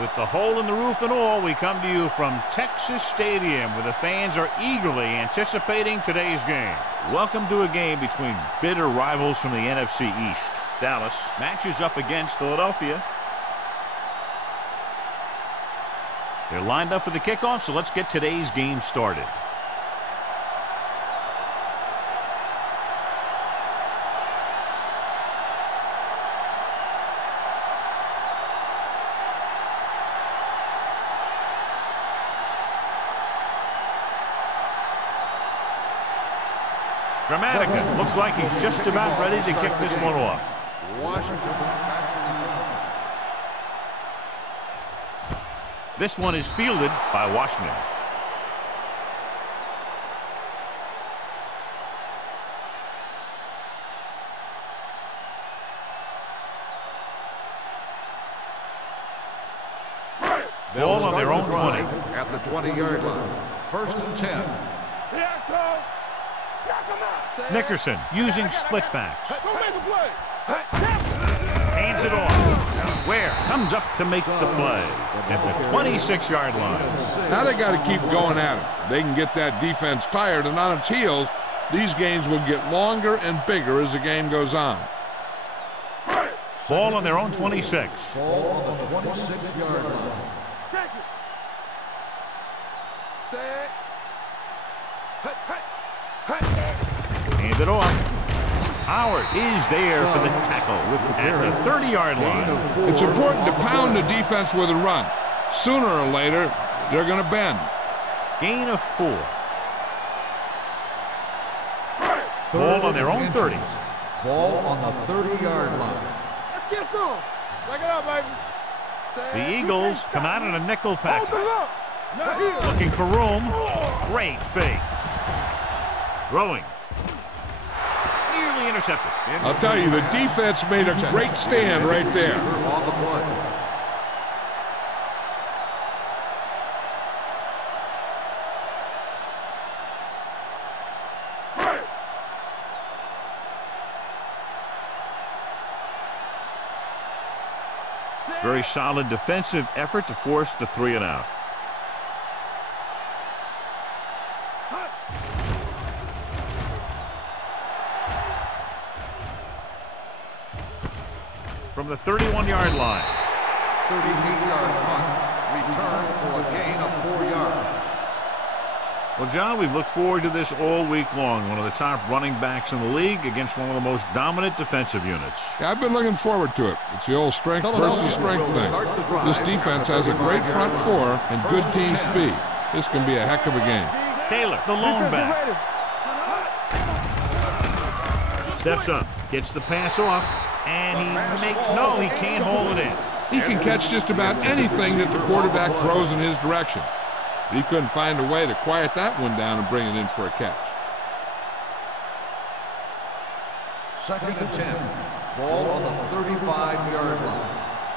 With the hole in the roof and all, we come to you from Texas Stadium, where the fans are eagerly anticipating today's game. Welcome to a game between bitter rivals from the NFC East. Dallas matches up against Philadelphia. They're lined up for the kickoff, so let's get today's game started. Gramatica looks like he's just about ready to kick this one off. This one is fielded by Washington. Ball on their own 20. At the 20-yard line. 1st and 10. Nickerson using split backs. Hands it off. Ware comes up to make the play at the 26-yard line. Now they got to keep going at it. They can get that defense tired and on its heels. These games will get longer and bigger as the game goes on. Ball on their own 26. Ball on the 26-yard line. Check it. Set. Hand it off. Howard is there for the tackle at the 30-yard line. It's important to pound the defense with a run. Sooner or later, they're going to bend. Gain of 4. Ball on their own 30. Ball on the 30-yard line. Let's get some. Break it up, baby. The Eagles come out in a nickel package. Looking for room. Great fake. Throwing. Nearly intercepted. I'll tell you, the defense made a great stand right there. On the play. Very solid defensive effort to force the 3 and out. From the 31-yard line. 38-yard punt. Return for a gain of 4 yards. Well, John, we've looked forward to this all week long. One of the top running backs in the league against one of the most dominant defensive units. Yeah, I've been looking forward to it. It's the old strength versus strength thing. This defense has a great front four and good teams to beat. This can be a heck of a game. Taylor, the lone back. Steps up, gets the pass off, and he can't hold it in. He can catch just about anything that the quarterback throws in his direction. He couldn't find a way to quiet that one down and bring it in for a catch. 2nd and 10. Ball on the 35-yard line.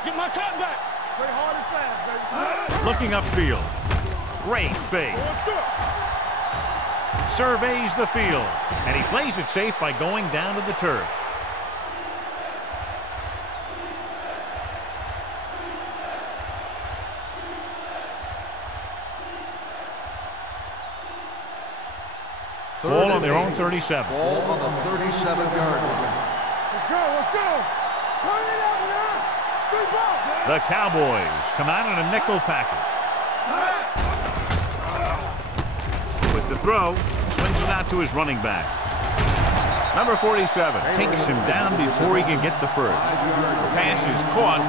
Get my cut back. Play hard and fast, baby. Looking upfield. Great fake. Surveys the field, and he plays it safe by going down to the turf. Ball on their own 37. Ball on the 37-yard line. Let's go. Turn it up now. Good ball. The Cowboys come out in a nickel package. With the throw, swings it out to his running back. Number 47 takes him down before he can get the first. The pass is caught,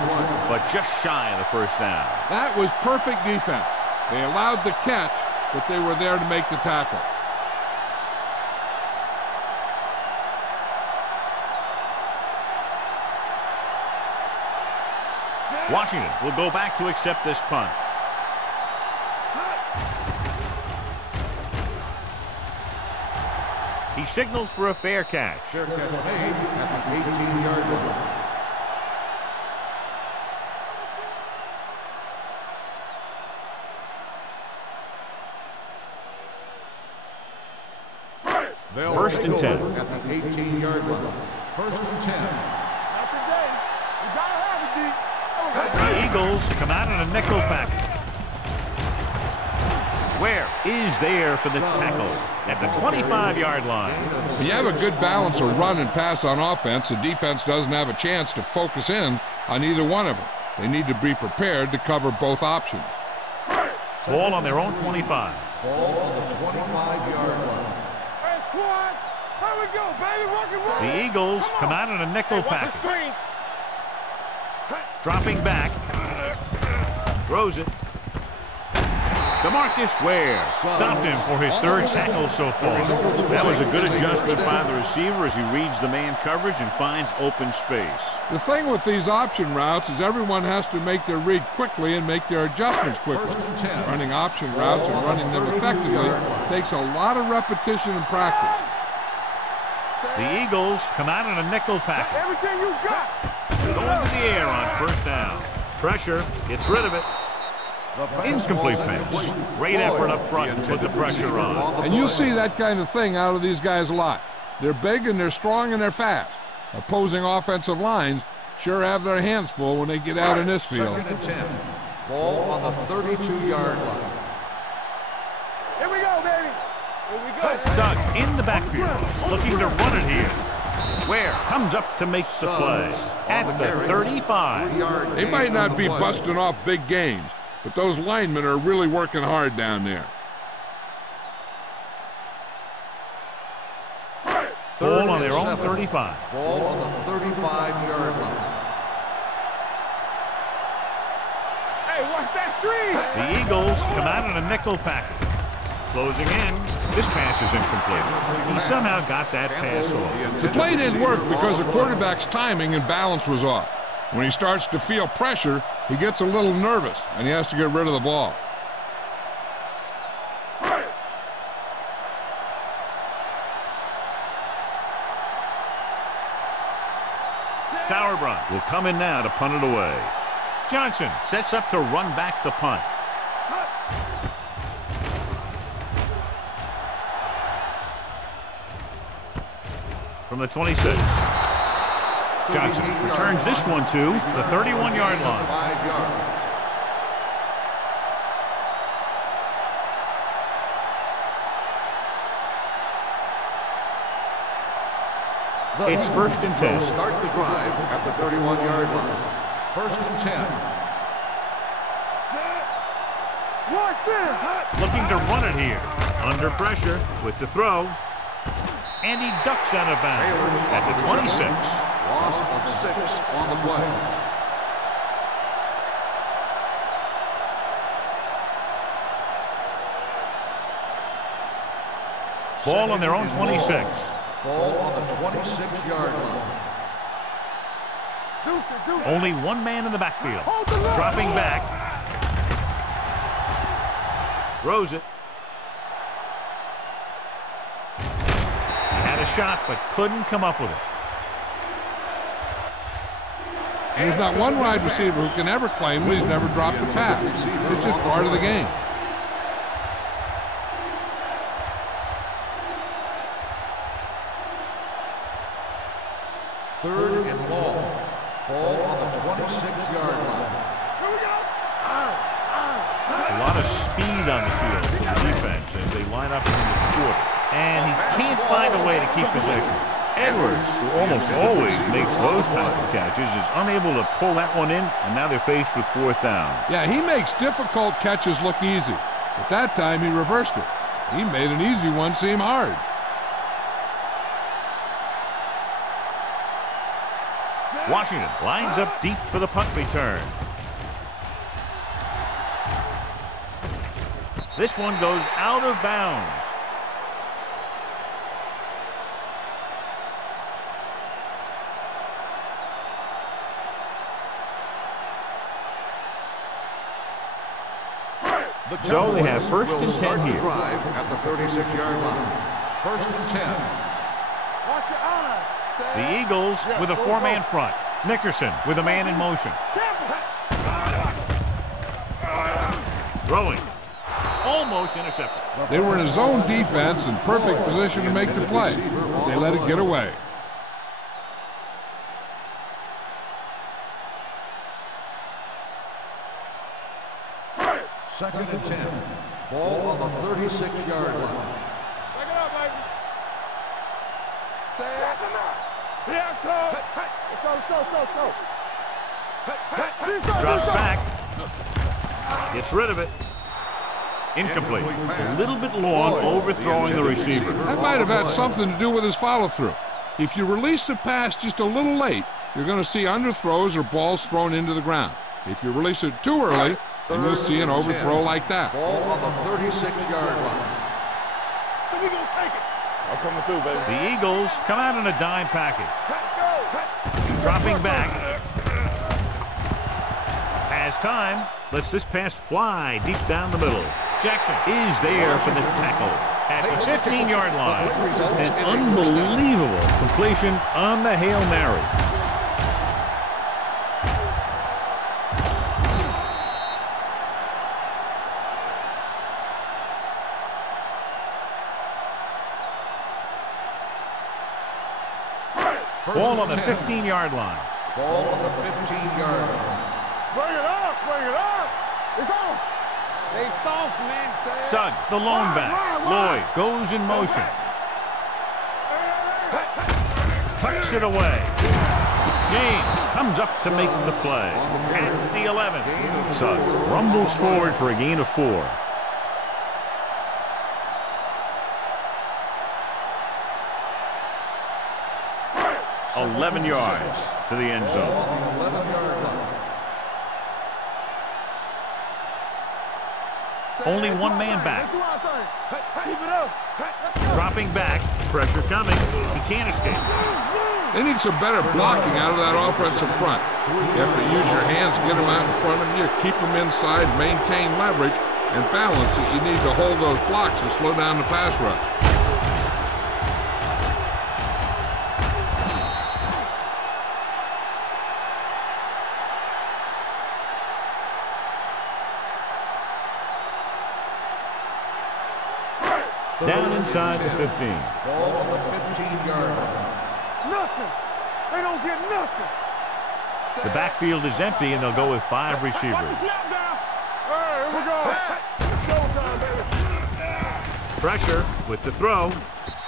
but just shy of the first down. That was perfect defense. They allowed the catch, but they were there to make the tackle. Washington will go back to accept this punt. He signals for a fair catch. Fair catch made at the 18-yard line. First and 10. At the 18-yard line. 1st and 10. Not today. You gotta have it, D. The Eagles come out in a nickel package. Ware is there for the tackle at the 25-yard line. When you have a good balance of run and pass on offense, the defense doesn't have a chance to focus in on either one of them. They need to be prepared to cover both options. Ball on their own 25. Ball on the 25-yard line. Hey, squad. Here we go, baby. Rock and roll. The Eagles come out in a nickel package. Dropping back. Throws it. DeMarcus Ware stopped him for his third tackle so far. That was a good adjustment by the receiver as he reads the man coverage and finds open space. The thing with these option routes is everyone has to make their read quickly and make their adjustments quickly. Running option routes and running them effectively takes a lot of repetition and practice. The Eagles come out in a nickel package. Everything you got. Going to the air on first down. Pressure, gets rid of it. Incomplete pass. Great effort up front to put the pressure on. And you see that kind of thing out of these guys a lot. They're big and they're strong and they're fast. Opposing offensive lines sure have their hands full when they get out in this field. 2nd and 10. Ball on the 32-yard line. Here we go, baby. Here we go. Suggs in the backfield, looking to run it here. Ware comes up to make the play at the 35. They might not be busting off big games, but those linemen are really working hard down there. Ball on their own 35. Ball on the 35-yard line. Hey, watch that screen. The Eagles come out in a nickel package. Closing in. This pass is incomplete. He somehow got that pass off. The play didn't work because the quarterback's timing and balance was off. When he starts to feel pressure, he gets a little nervous, and he has to get rid of the ball. Sauerbrunn will come in now to punt it away. Johnson sets up to run back the punt. From the 26. Johnson returns this one to the 31-yard line. 5 yards. It's 1st and 10. Start the drive at the 31-yard line. 1st and 10. Watch it. Looking to run it here. Under pressure with the throw. And he ducks out of bounds at the 26. Loss of 6 on the play. Ball on their own 26. Ball on the 26-yard line. Only one man in the backfield. Dropping back. Throws it. A shot, but couldn't come up with it. There's not one wide receiver who can ever claim that he's never dropped a pass. It's just part of the game. Third and long. Ball on the 26-yard line. A lot of speed on the field for the defense as they line up in the quarter. And he can't find a way to keep possession. Edwards, who almost always makes those type of catches, is unable to pull that one in, and now they're faced with 4th down. Yeah, he makes difficult catches look easy. But that time he reversed it. He made an easy one seem hard. Washington lines up deep for the punt return. This one goes out of bounds. So they have 1st and 10 here. Drive at the 36-yard line. 1st and 10. Watch your eyes. The Eagles with a 4-man front. Nickerson with a man in motion. Throwing. Almost intercepted. They were in a zone defense in perfect position to make the play. They let it get away. 36-yard line. Back it up, baby. Set. Yeah, go. Let's go. Drops back. Gets rid of it. Incomplete. A little bit long, overthrowing the receiver. That might have had something to do with his follow-through. If you release the pass just a little late, you're going to see underthrows or balls thrown into the ground. If you release it too early, then you'll see an overthrow like that. Ball on the 36-yard line. So we gonna take it. I'm coming through, baby. The Eagles come out in a dime package. Dropping back. Has time. Lets this pass fly deep down the middle. Jackson is there for the tackle at the 15-yard line. An unbelievable completion on the Hail Mary. Ball on the 15-yard line. Ball on the 15-yard line. Bring it up. It's on. They soft, man. Suggs, the lone back. Lloyd goes in motion. Tucks it away. James comes up to make the play. At the 11. Suggs rumbles forward for a gain of 4. – 11 yards to the end zone. Only one man back. Dropping back. Pressure coming. He can't escape. They need some better blocking out of that offensive front. You have to use your hands, get them out in front of you, keep them inside, maintain leverage, and balance it. You need to hold those blocks and slow down the pass rush. Down inside the 15. Ball on the 15-yard line. Nothing. They don't get nothing. The backfield is empty, and they'll go with 5 receivers. All right, here we go. It's go time, baby. Pressure with the throw.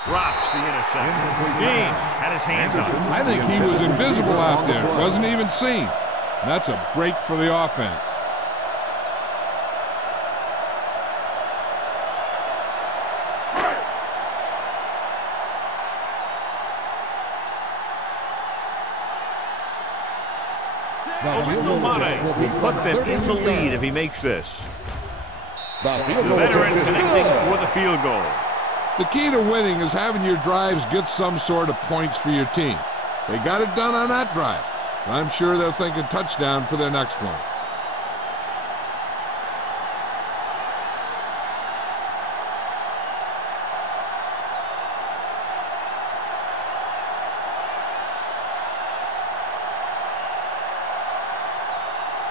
Drops the interception. James had his hands on it. I think he was invisible out there. Wasn't even seen. And that's a break for the offense. Will put them in the lead if he makes this. The veteran connecting for the field goal. The key to winning is having your drives get some sort of points for your team. They got it done on that drive. I'm sure they're thinking touchdown for their next one.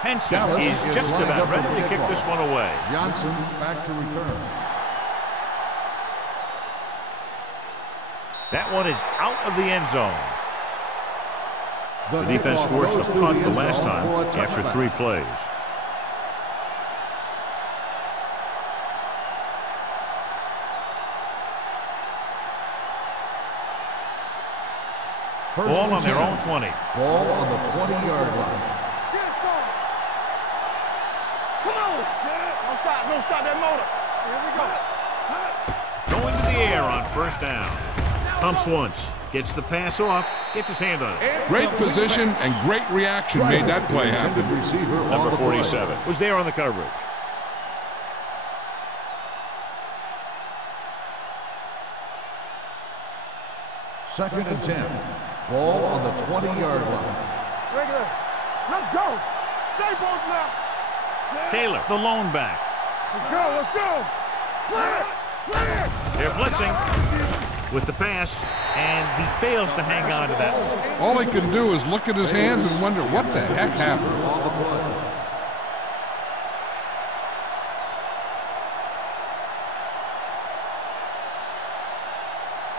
Henson is just about ready to kick this one away. Johnson back to return. That one is out of the end zone. The defense forced a punt the last time after 3 plays. Ball on their own 20. Ball on the 20-yard line. Don't stop that motor. Here we go. Going to the air on first down. Pumps once. Gets the pass off. Gets his hand on it. Great position and great reaction made that play happen. Number 47 was there on the coverage. Second and 10. Ball on the 20-yard line. Regular. Let's go. Stay both now. Taylor, the lone back. Let's go. Clear. They're blitzing with the pass, and he fails to hang on to that. All he can do is look at his hands and wonder what the heck happened.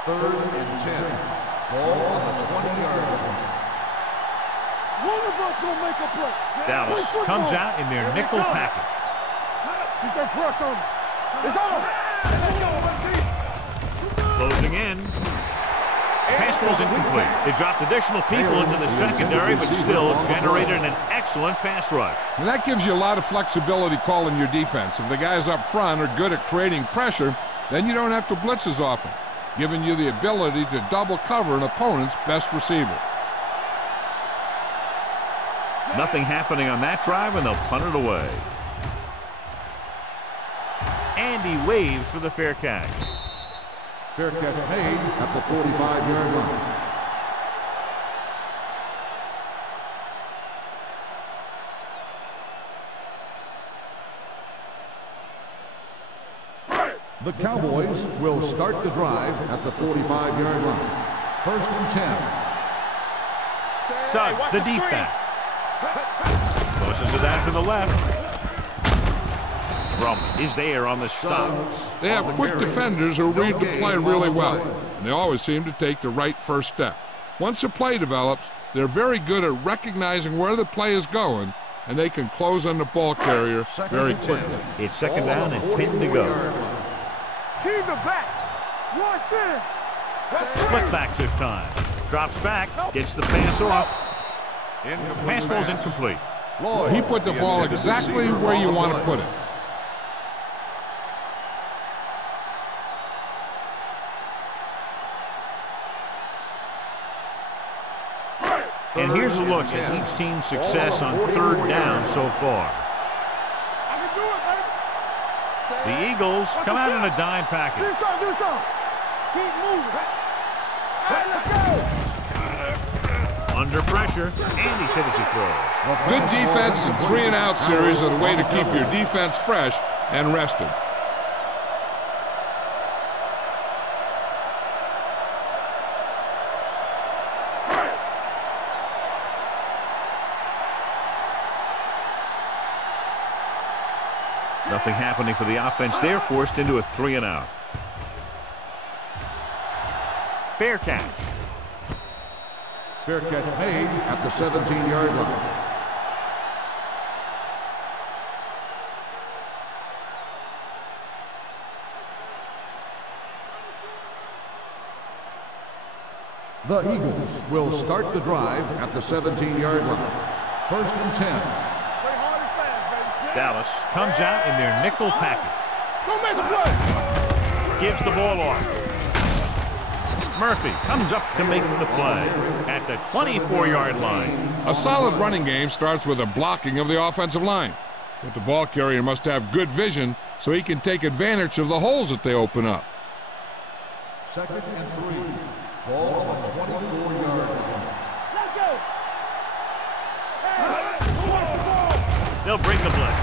Third and 10. Ball on the 20-yard line. One of us will make a play. Dallas comes out in their nickel package. Keep that press on. It's on. Closing in. Pass was incomplete. They dropped additional people into the secondary, but still generated an excellent pass rush. And that gives you a lot of flexibility calling your defense. If the guys up front are good at creating pressure, then you don't have to blitz as often, giving you the ability to double cover an opponent's best receiver. Nothing happening on that drive, and they'll punt it away. Andy waves for the fair catch. Fair catch made at the 45-yard line. The Cowboys will start the drive at the 45-yard line. 1st and 10. Sugg, the deep back. Pushes it out to the left. Brumman is there on the stop. They have quick defenders who read the play really well, and they always seem to take the right first step. Once a play develops, they're very good at recognizing where the play is going, and they can close on the ball carrier very quickly. It's 2nd down and 10 to go. Keep the back. Watch in. Split back this time. Drops back, gets the pass off. Pass ball's incomplete. He put the ball exactly where you want to put it. And here's a look at each team's success on 3rd down so far. The Eagles come out in a dime package. Do something. Keep moving. Hey, let's go. Under pressure, Andy's hit as he throws. Good defense and 3-and-out series are the way to keep your defense fresh and rested. Nothing happening for the offense. They're forced into a 3-and-out. Fair catch. Fair catch made at the 17-yard line. The Eagles will start the drive at the 17-yard line. 1st and 10. Dallas comes out in their nickel package. Don't make a play. Gives the ball off. Murphy comes up to make the play at the 24-yard line. A solid running game starts with a blocking of the offensive line. But the ball carrier must have good vision so he can take advantage of the holes that they open up. 2nd and 3. Ball on the 24-yard line. Let's go. They'll bring the blitz.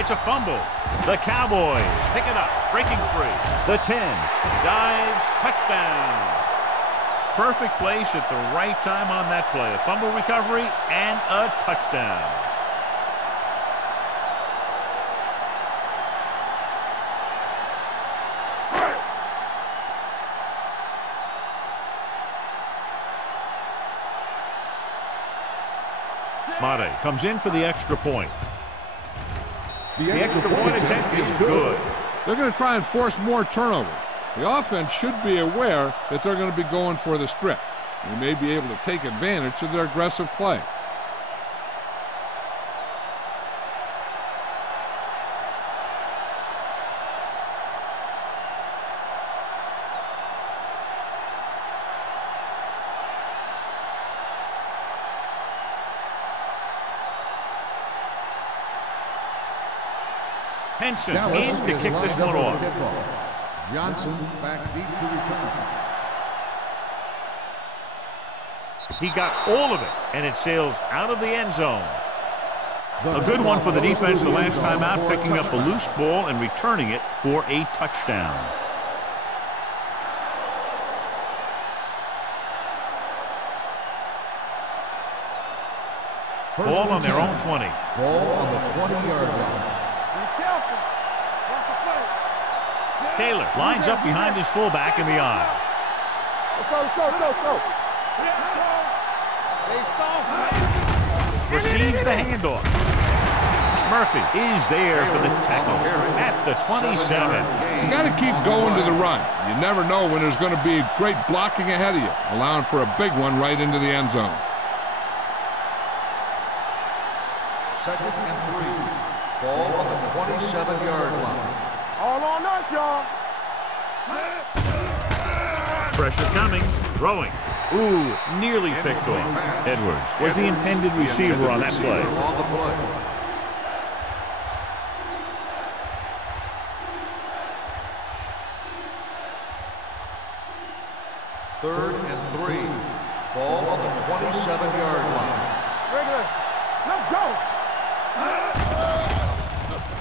It's a fumble. The Cowboys pick it up, breaking free. The 10 dives, touchdown. Perfect place at the right time on that play. A fumble recovery and a touchdown. Mate comes in for the extra point. The extra point attempt is good. They're going to try and force more turnovers. The offense should be aware that they're going to be going for the strip. They may be able to take advantage of their aggressive play. Henson in to kick this one off. Johnson back deep to return. He got all of it, and it sails out of the end zone. A good one for the defense the last time out, picking up a loose ball and returning it for a touchdown. Ball on their own 20. Ball on the 20-yard line. Taylor lines up behind his fullback in the eye. Let's go. Receives the handoff. Murphy is there for the tackle at the 27. You got to keep going to the run. You never know when there's going to be great blocking ahead of you, allowing for a big one right into the end zone. 2nd and 3. Ball on the 27-yard line. All on us, y'all. Pressure coming, throwing. Ooh, nearly picked off. Edwards was the intended receiver on that play. On the play. Third and 3. Ball on the 27-yard line. Regular. Let's go.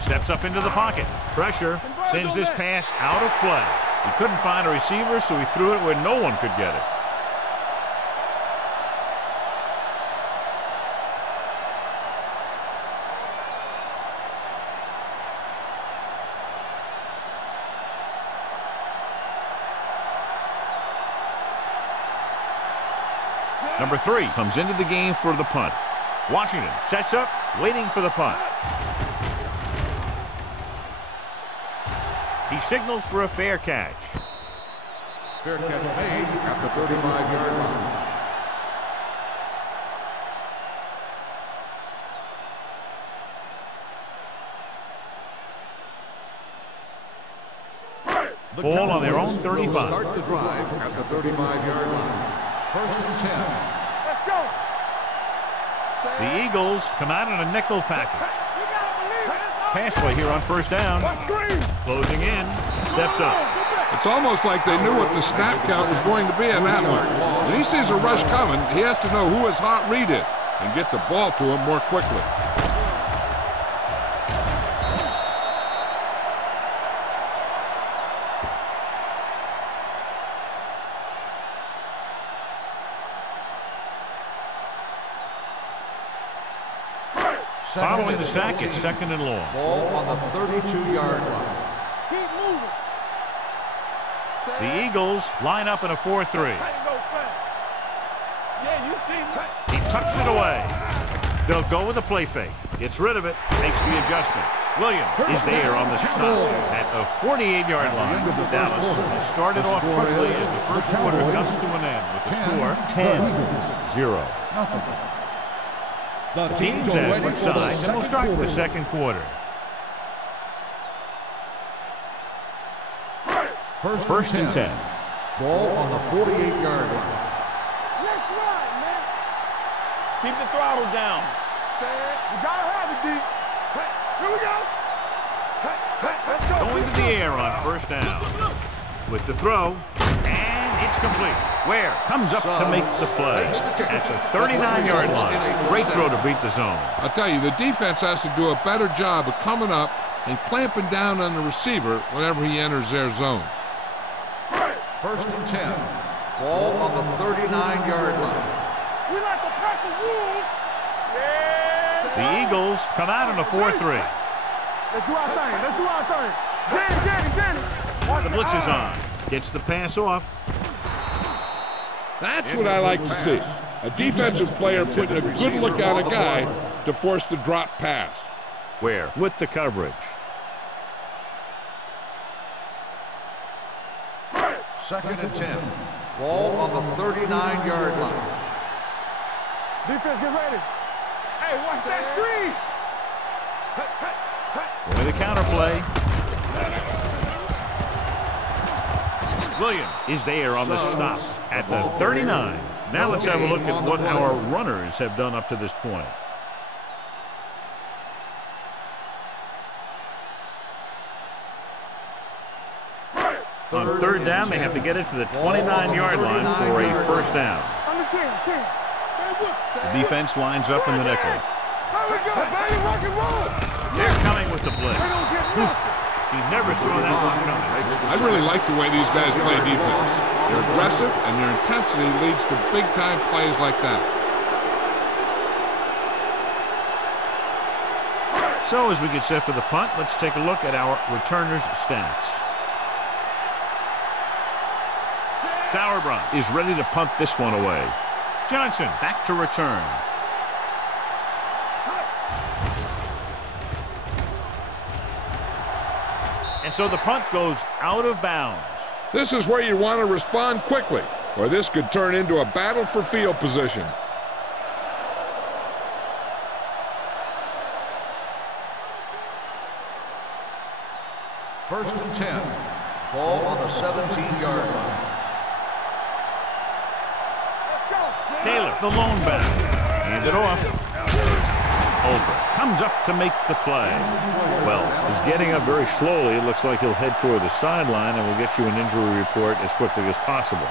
Steps up into the pocket. Pressure sends this pass out of play. He couldn't find a receiver, so he threw it where no one could get it. Number 3 comes into the game for the punt. Washington sets up, waiting for the punt. He signals for a fair catch. Fair catch made at the 35-yard line. Ball on their own 35. Start the drive at the 35-yard line. 1st and 10. Let's go. The Eagles come out in a nickel package. Pass play here on 1st down. Closing in. Steps up. It's almost like they knew what the snap count was going to be in that one. When he sees a rush coming, he has to know who his hot read is and get the ball to him more quickly. Following the sack, it's 2nd and long. Ball on the 32-yard line. Keep moving. The Eagles line up in a 4-3. Yeah, you see me. He tucks it away. They'll go with a play fake. Gets rid of it, makes the adjustment. Williams is there on the stop at the 48-yard line. Dallas has started off quickly as the first quarter comes to an end with the score 10-0. The teams have switched sides, and we'll start the 2nd quarter. First and 10. Ball on the 48-yard line. Let's ride, man. Keep the throttle down. You gotta have it, D. Here we go. Let's go. Going to the air on 1st down. With the throw, and it's complete. Ware comes up to make the play at the 39-yard line. Great throw to beat the zone. I'll tell you, the defense has to do a better job of coming up and clamping down on the receiver whenever he enters their zone. 1st and 10. Ball on the 39-yard line. We like to pack the wolves. Yeah. The Eagles come out in a 4-3. Let's do our thing. Let's do our thing. Get it. The blitz is on. Gets the pass off. That's what I like to see. A defensive player putting a good look at a guy to force the drop pass. Ware with the coverage. 2nd and 10. Ball on the 39-yard line. Defense, get ready. Hey, watch that screen. With the counter play. Williams is there on the stop at the 39. Now let's have a look at what our runners have done up to this point. On 3rd down, they have to get it to the 29-yard line for a 1st down. The defense lines up in the nickel. There we go, baby. Rock and roll. They're coming with the blitz. He never saw that one coming. I really like the way these guys play defense. They're aggressive, and their intensity leads to big-time plays like that. So as we get set for the punt, let's take a look at our returners' stats. Sauerbrunn is ready to punt this one away. Johnson back to return. And so the punt goes out of bounds. This is where you want to respond quickly, or this could turn into a battle for field position. First and 10. Ball on the 17-yard line. Taylor, the lone back. Hand it off. Over. Comes up to make the play. Well, he's getting up very slowly. It looks like he'll head toward the sideline, and we'll get you an injury report as quickly as possible.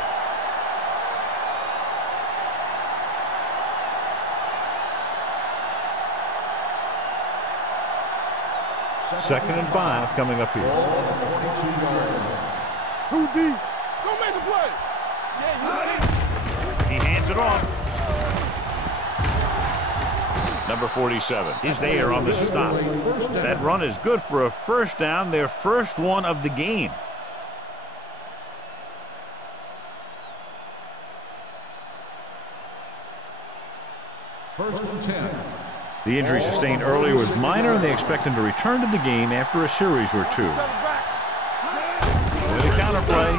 Second and 5 coming up here. Ball on the 22-yard line. Too deep. Don't make the play. Yeah, you ready? He hands it off. Number 47 is there on the stop. That run is good for a first down, their first one of the game. First and 10. The injury sustained earlier was minor, and they expect him to return to the game after a series or two. With a counterplay,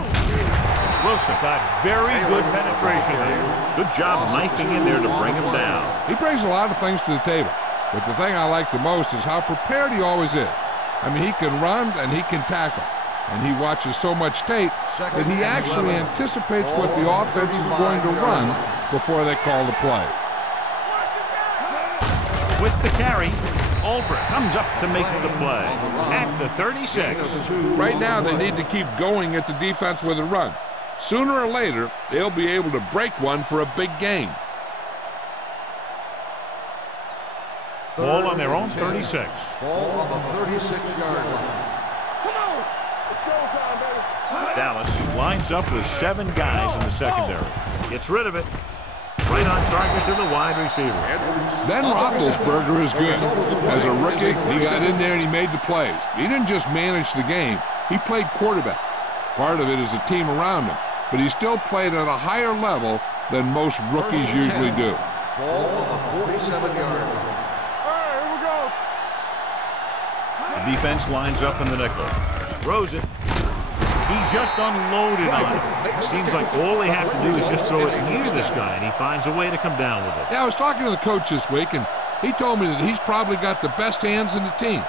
Wilson got very good penetration there. Good job knifing in there to bring him down. He brings a lot of things to the table, but the thing I like the most is how prepared he always is. I mean, he can run and he can tackle, and he watches so much tape that he actually anticipates what the offense is going to run before they call the play. With the carry, Ulbrich comes up to make the play at the 36. Right now, they need to keep going at the defense with a run. Sooner or later, they'll be able to break one for a big gain. Ball on their own 36. Ball on the 36-yard line. Come on. It's showtime, baby. Dallas lines up with 7 guys in the secondary. Gets rid of it. Right on target to the wide receiver. Ben Roethlisberger is good. As a rookie, he got in there and he made the plays. He didn't just manage the game. He played quarterback. Part of it is the team around him, but he still played at a higher level than most rookies usually do. Ball on the 47-yard line. All right, here we go. The defense lines up in the nickel. Throws it. He just unloaded on it. Seems like all they have to do is just throw it near this guy, and he finds a way to come down with it. Yeah, I was talking to the coach this week, and he told me that he's probably got the best hands in the team.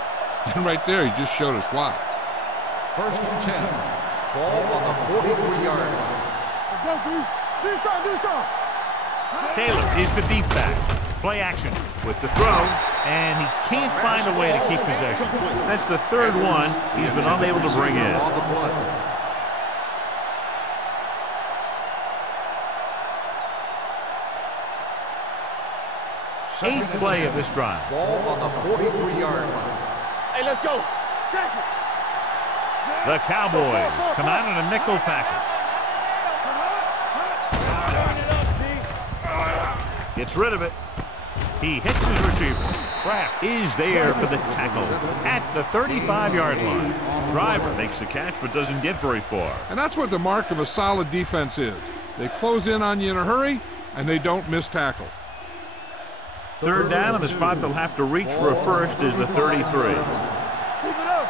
And right there, he just showed us why. First and 10. Ball on the 43-yard line. Let's go, dude. Do something. Taylor is the deep back. Play action with the throw, and he can't find a way to keep possession. That's the third one he's been unable to bring in. Eighth play of this drive. Ball on the 43-yard line. Hey, let's go. Check it. The Cowboys come out in a nickel package. Gets rid of it. He hits his receiver. Kraft is there for the tackle at the 35-yard line. Driver makes the catch but doesn't get very far. And that's what the mark of a solid defense is. They close in on you in a hurry, and they don't miss tackle. Third down, and the spot they'll have to reach for a first is the 33. Keep it up.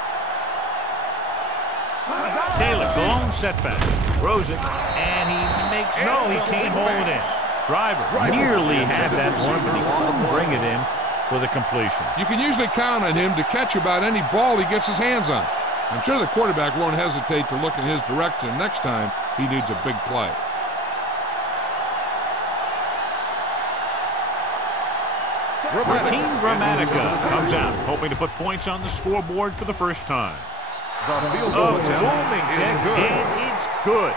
Taylor, the lone setback. Throws it, and he makes no, he can't hold it in. Driver nearly had that one, but he couldn't bring it in for the completion. You can usually count on him to catch about any ball he gets his hands on. I'm sure the quarterback won't hesitate to look in his direction next time he needs a big play. Team Grammatica comes out, hoping to put points on the scoreboard for the first time. The field A goal booming kick, and it's good.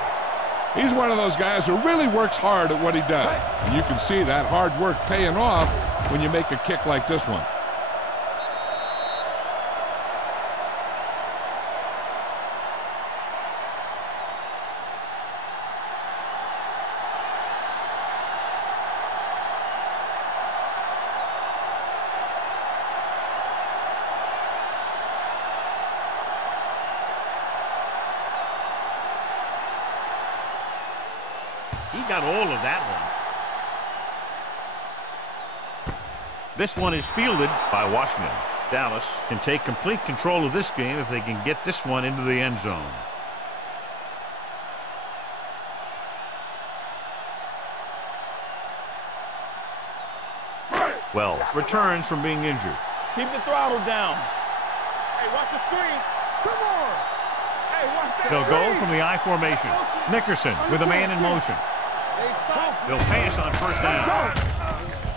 He's one of those guys who really works hard at what he does. And you can see that hard work paying off when you make a kick like this one. He got all of that one. This one is fielded by Washington. Dallas can take complete control of this game if they can get this one into the end zone. Wells returns from being injured. Keep the throttle down. Hey, watch the screen. Come on. Hey, watch that. They'll go from the I formation. Nickerson with a man in motion. They'll pass on first down.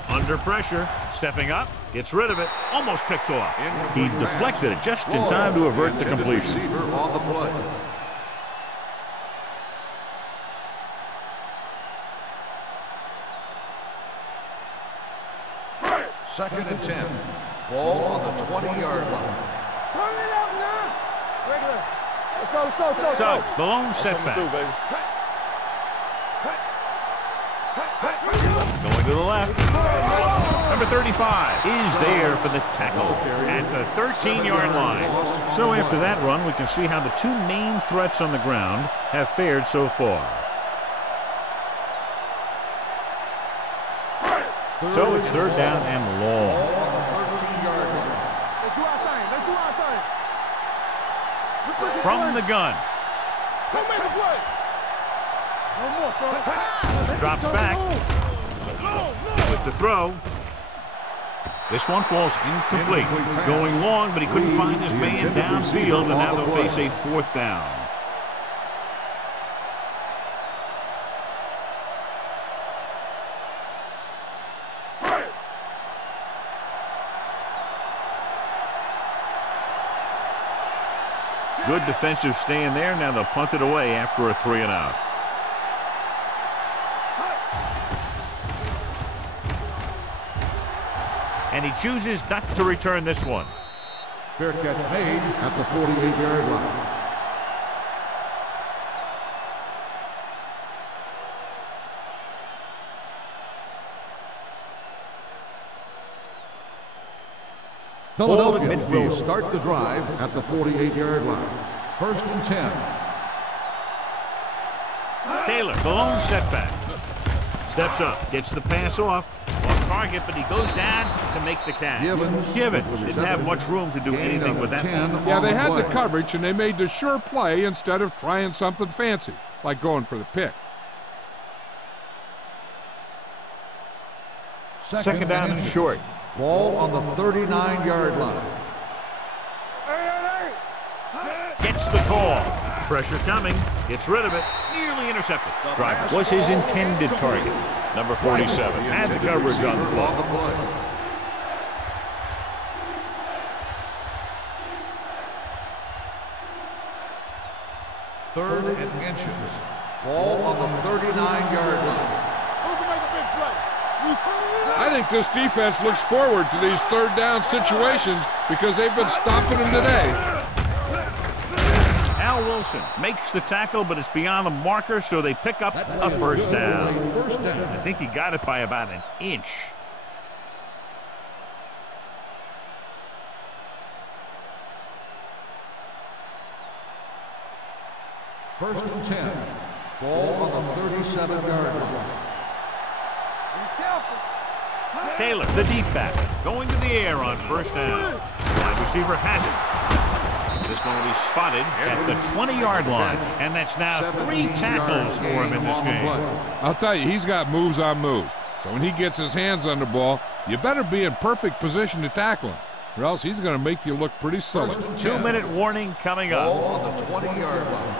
Under pressure, stepping up, gets rid of it, almost picked off. He deflected it just in time to avert the completion. Receiver on the play. Second and 10. Ball on the 20-yard line. Turn it up now. Regular. Let's go. So, the lone setback. Going to the left. Number 35 is there for the tackle at the 13-yard line. So after that run, we can see how the two main threats on the ground have fared so far. So it's third down and long. From the gun. Drops back. With the throw. This one falls incomplete. Going long, but he couldn't find his man downfield, and now they'll face a fourth down. Good defensive stand there. Now they'll punt it away after a 3-and-out. And he chooses not to return this one. Fair catch made at the 48-yard line. Philadelphia will start the drive at the 48-yard line. First and 10. Taylor, the lone setback. Steps up, gets the pass off target, but he goes down to make the catch. Givens didn't have much room to do anything with that. Yeah, they had the coverage, and they made the sure play instead of trying something fancy, like going for the pick. Second down and short. Ball on the 39-yard line. Gets the call. Pressure coming. Gets rid of it. Nearly intercepted. Driver was his intended target. Number 47 had the coverage on the ball. Third and inches. Ball on the 39-yard line. I think this defense looks forward to these third down situations because they've been stopping them today. Al Wilson makes the tackle, but it's beyond the marker, so they pick up a first down. I think he got it by about an inch. First and 10. Ball on the 37-yard line. Taylor, the deep back, going to the air on first down. Wide receiver has it. This one will be spotted at the 20-yard line, and that's now 3 tackles for him in this game. I'll tell you, he's got moves on moves. So when he gets his hands on the ball, you better be in perfect position to tackle him, or else he's going to make you look pretty silly. 2-minute warning coming up. Ball on the 20-yard line.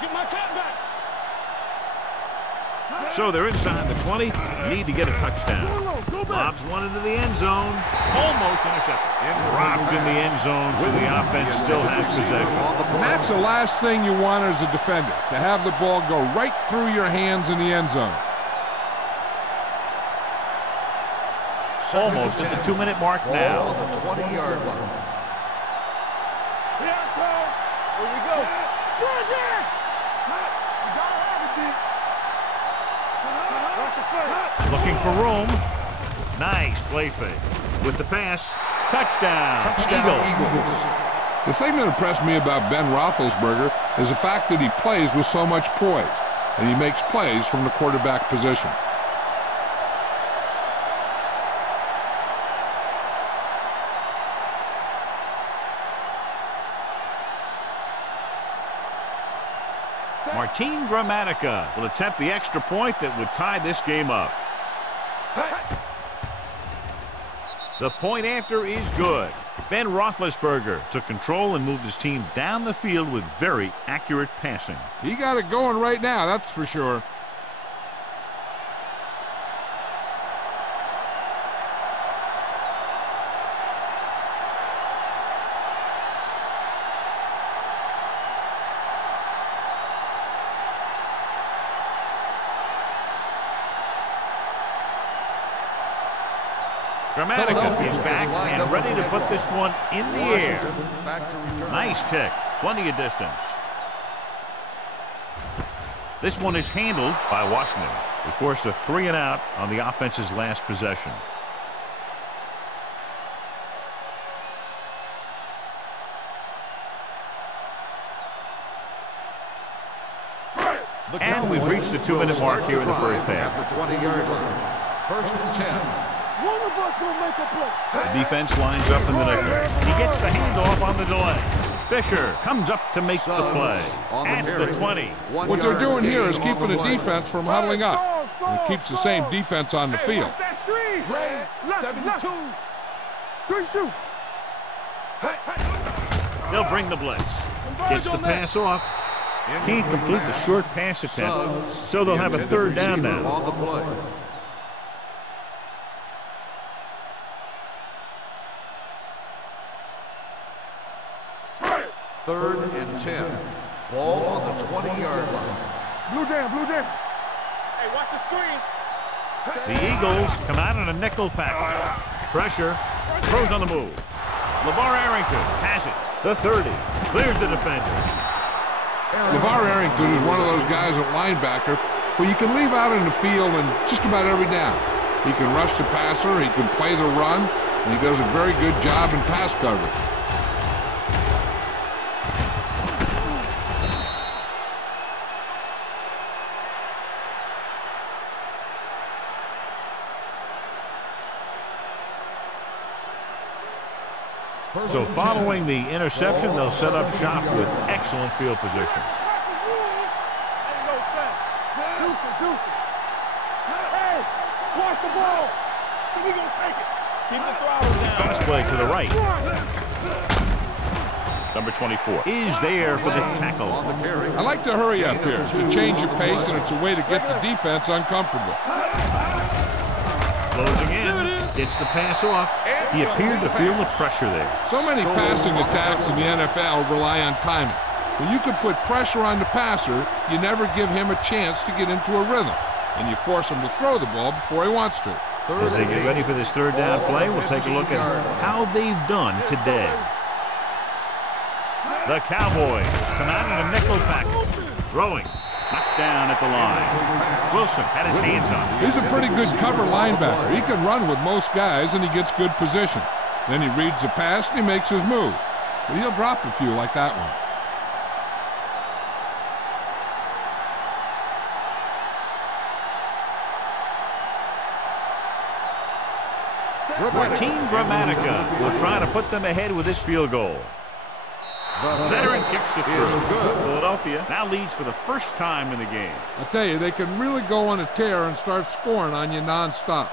Get my cat back. So they're inside the 20. Need to get a touchdown. Lobs one into the end zone. Almost intercepted. Dropped in the end zone, so the offense still has possession. And that's the last thing you want as a defender, to have the ball go right through your hands in the end zone. Almost at the 2-minute mark now. Ball on the 20-yard line. Here we go. Looking for room. Nice play fake. With the pass, touchdown. Eagles. The thing that impressed me about Ben Roethlisberger is the fact that he plays with so much poise, and he makes plays from the quarterback position. Team Grammatica will attempt the extra point that would tie this game up. The point after is good. Ben Roethlisberger took control and moved his team down the field with very accurate passing. He got it going right now, that's for sure. Grammatica is back and ready to put this one in the air. Nice kick. Plenty of distance. This one is handled by Washington. They forced a 3-and-out on the offense's last possession. And we've reached the 2-minute mark here in the first half. At the 20-yard line. First and 10. One of us will make a play. The defense lines up in the nickel. He gets the handoff on the delay. Fisher comes up to make the play at the 20. What they're doing here is keeping the defense from huddling up. And it keeps the same defense on the field. That screen. 72. Good shoot. They'll bring the blitz. Gets the pass off. Can't complete the short pass attempt, so they'll have a 3rd down now. Third and 10. Ball on the 20-yard line. Blue down, blue down. Hey, watch the screen. The Eagles come out in a nickel package. Pressure. Throws on the move. LeVar Arrington has it. The 30. Clears the defender. LeVar Arrington is one of those guys at linebacker who you can leave out in the field in just about every down. He can rush the passer, he can play the run, and he does a very good job in pass coverage. So following the interception, they'll set up shop with excellent field position. Hey, watch the ball. So we gonna take it. Keep the throttle down. Pass play to the right. Number 24 is there for the tackle. I like to hurry up here. It's a change of pace, and it's a way to get the defense uncomfortable. Closing in. Gets the pass off. He appeared to feel the pressure there. So many passing attacks in the NFL rely on timing. When you can put pressure on the passer, you never give him a chance to get into a rhythm, and you force him to throw the ball before he wants to. As they get ready for this 3rd down play, we'll take a look at how they've done today. The Cowboys come out in a nickel package. Throwing. Knocked down at the line. Wilson had his hands on it. He's a pretty good cover linebacker. He can run with most guys, and he gets good position. Then he reads the pass, and he makes his move. But he'll drop a few like that one. Team Grammatica will try to put them ahead with this field goal. The veteran kicks it through. Philadelphia now leads for the first time in the game. I tell you, they can really go on a tear and start scoring on you nonstop.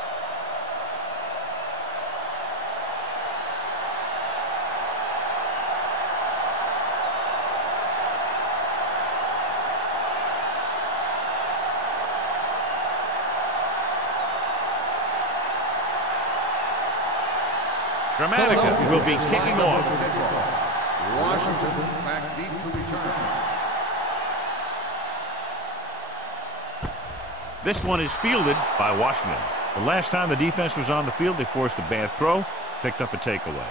Grammatica will be kicking off. Washington back deep to return. This one is fielded by Washington. The last time the defense was on the field, they forced a bad throw, picked up a takeaway.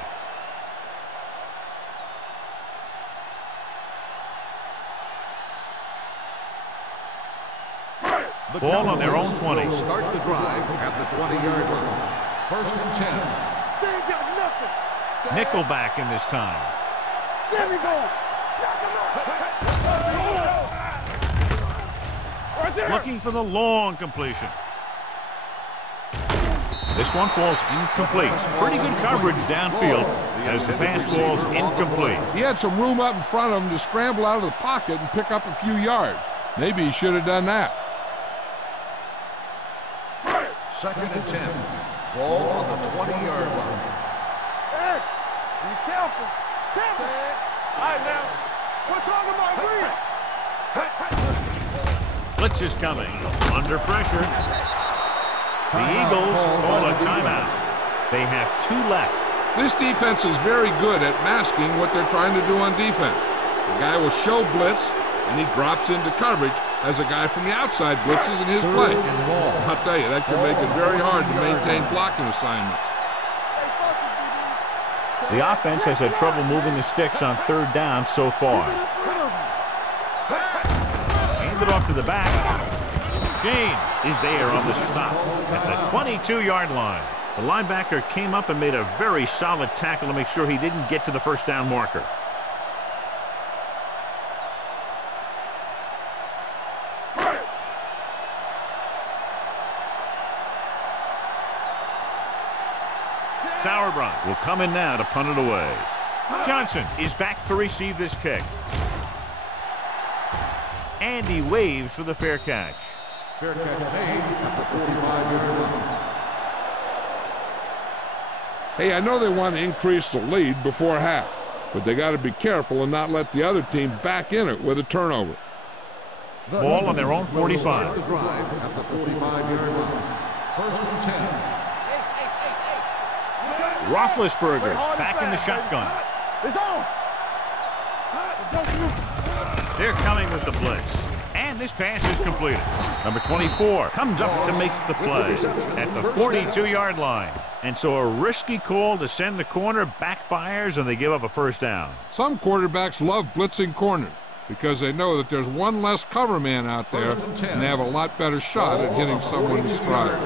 Ball on their own 20. Start the drive at the 20-yard line. First and 10. They ain't got nothing. Nickelback in this time. There we go. Right there. Looking for the long completion. This one falls incomplete. Pretty good coverage downfield as the pass falls incomplete. He had some room up in front of him to scramble out of the pocket and pick up a few yards. Maybe he should have done that. 2nd and 10. Ball on the 20-yard line. X, be careful. All right, now. We're talking about read. Blitz is coming. Under pressure. The Eagles call a timeout. They have 2 left. This defense is very good at masking what they're trying to do on defense. The guy will show blitz, and he drops into coverage as a guy from the outside blitzes in his play. I'll tell you, that can make it very hard to maintain blocking assignments. The offense has had trouble moving the sticks on 3rd down so far. Hand it off to the back. James is there on the stop at the 22-yard line. The linebacker came up and made a very solid tackle to make sure he didn't get to the 1st down marker. Sauerbrunn will come in now to punt it away. Johnson is back to receive this kick. And he waves for the fair catch. Fair catch made at the 45-yard line. Hey, I know they want to increase the lead before half, but they got to be careful and not let the other team back in it with a turnover. Ball on their own 45. The drive at the 45-yard line. 1st and 10. Roethlisberger back in the shotgun. It's on. They're coming with the blitz. And this pass is completed. Number 24 comes up to make the play at the 42-yard line. And so a risky call to send the corner backfires, and they give up a 1st down. Some quarterbacks love blitzing corners because they know that there's one less cover man out there, and they have a lot better shot at hitting someone in stride.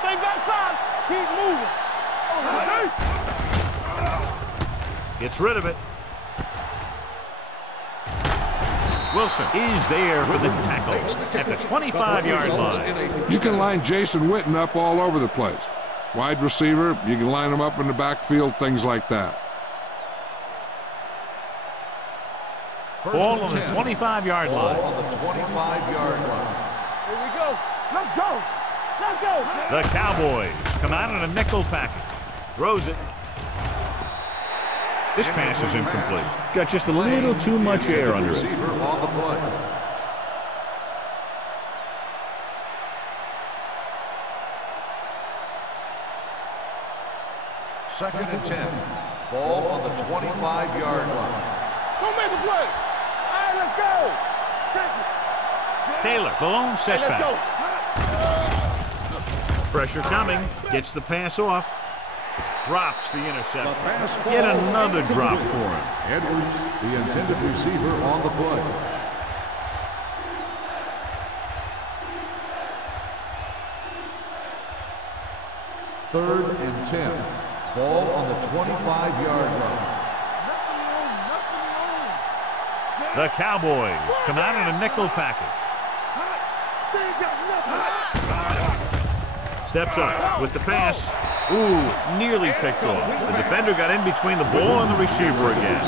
Stay backside. Keep moving. Gets rid of it. Wilson is there for the tackle at the 25-yard line. You can line Jason Witten up all over the place. Wide receiver, you can line him up in the backfield, things like that. Ball on the 25-yard line. Ball on the 25-yard line. Here we go. Let's go. Let's go. The Cowboys come out in a nickel package. Throws it. This pass is incomplete. Got just a little too much air under it. On the play. Second and 10. Ball on the 25-yard line. Don't make a play. All right, let's go. Taylor, the lone setback. Let's go. Pressure coming. Gets the pass off. Drops the interception. The Yet another drop for him. Edwards, the intended receiver, on the play. Third and 10. Ball on the 25-yard line. The Cowboys come out in a nickel package. Steps up with the pass. Ooh, nearly picked off. The defender got in between the ball and the receiver again.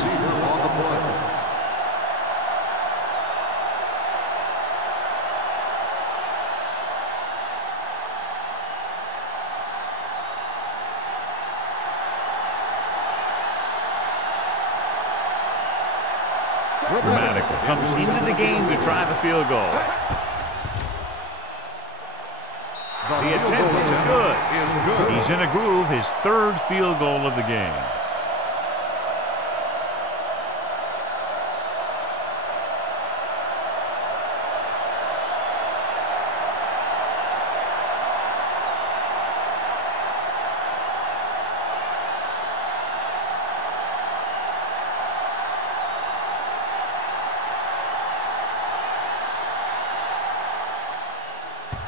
Grammatical comes into the game to try the field goal. The attempt is good. He's in a groove, his 3rd field goal of the game.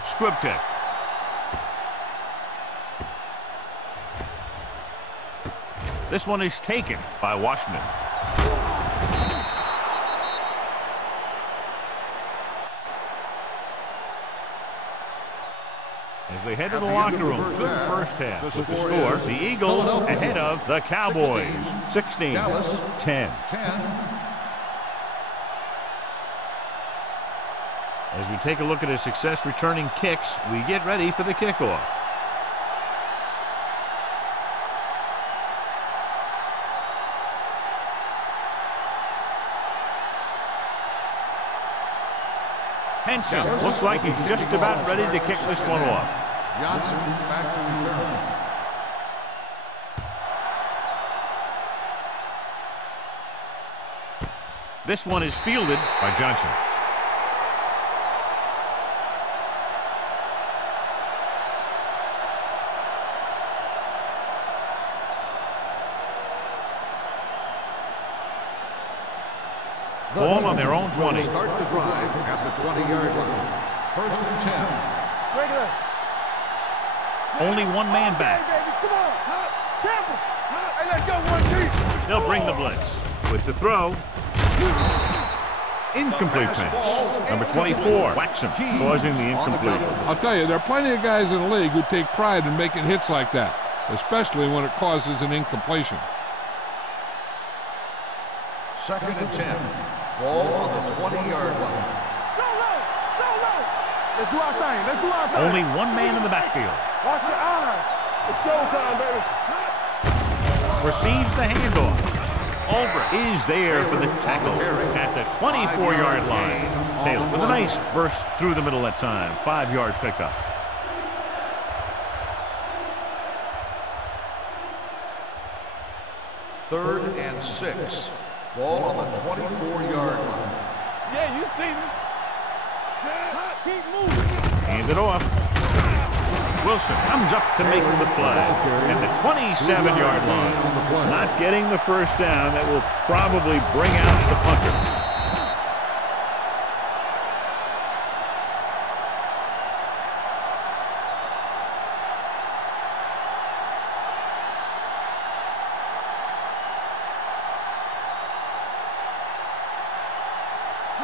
Squib kick. This one is taken by Washington. As they head to the locker room for the 1st half. With the score, the Eagles ahead of the Cowboys. 16-10. As we take a look at his success returning kicks, we get ready for the kickoff. Henson looks like he's just about ready to kick this one off. Johnson back to return. This one is fielded by Johnson. Ball on their own 20. Start the drive at the 20-yard line. 1st and 10. Only one man back. Come on. Tampa. Hey, let's go one deep. They'll bring the blitz. With the throw. Incomplete pass. Number 24, Waxham, causing the incompletion. I'll tell you, there are plenty of guys in the league who take pride in making hits like that, especially when it causes an incompletion. 2nd and 10. Ball on the 20-yard line. Let's do our thing. Let's do our thing. Only one man in the backfield. Watch your eyes. It's showtime, baby. Receives the handoff. Albrecht is there for the tackle at the 24-yard line. Taylor with a nice burst through the middle that time. 5-yard pickup. Third and 6. Ball on the 24-yard line. Yeah, you see me. Keep moving. Hand it off. Wilson comes up to make the play at the 27-yard line. Not getting the first down. That will probably bring out the punter.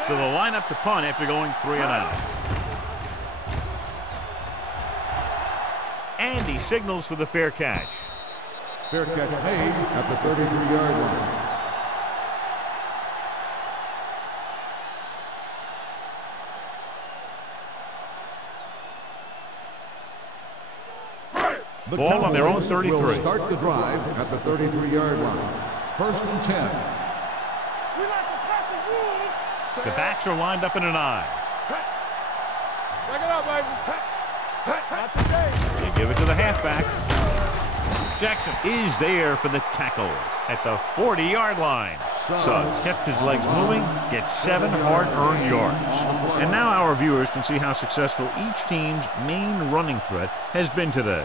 So they'll line up to punt after going 3 and out. And he signals for the fair catch. Fair catch made at the 33-yard line. Ball on their own 33. Will start the drive at the 33-yard line. 1st and 10. The backs are lined up in an I. Back it up, baby. Not today. They give it to the halfback. Jackson is there for the tackle at the 40-yard line. Suggs kept his legs moving, gets 7 hard-earned yards. And now our viewers can see how successful each team's main running threat has been today.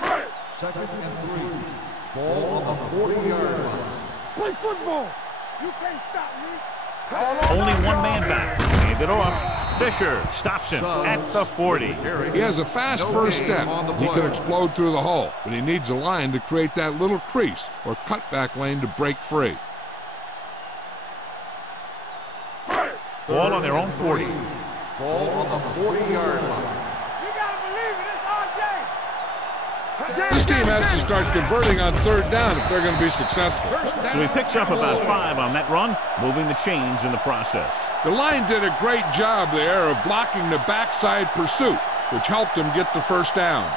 2nd and 3. Ball on the 40-yard line. Play football. You can't stop me. Only one man back. Hand it off. Fisher stops him at the 40. He has a fast first step. He could explode through the hole, but he needs a line to create that little crease or cutback lane to break free. Ball on their own 40. Ball on the 40-yard line. You gotta believe it. It's RJ. This team has to start converting on 3rd down if they're going to be successful. So he picks up about 5 on that run, moving the chains in the process. The line did a great job there of blocking the backside pursuit, which helped them get the first down.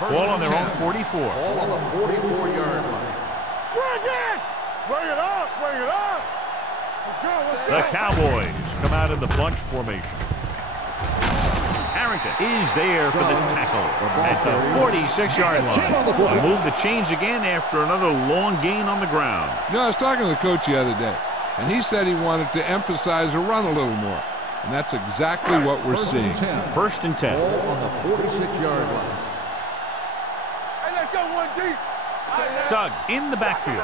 Ball on their own 44. Ball on the 44-yard line. Bring it! Bring it up! Bring it up! Let's go! Let's go! The Cowboys come out in the bunch formation. Harrington is there for the tackle at the 46-yard line. They'll move the chains again after another long gain on the ground. You know, I was talking to the coach the other day, and he said he wanted to emphasize the run a little more. And that's exactly what we're seeing. 1st and 10. Ball on the 46-yard line. Hey, let's go one deep. Suggs in the backfield.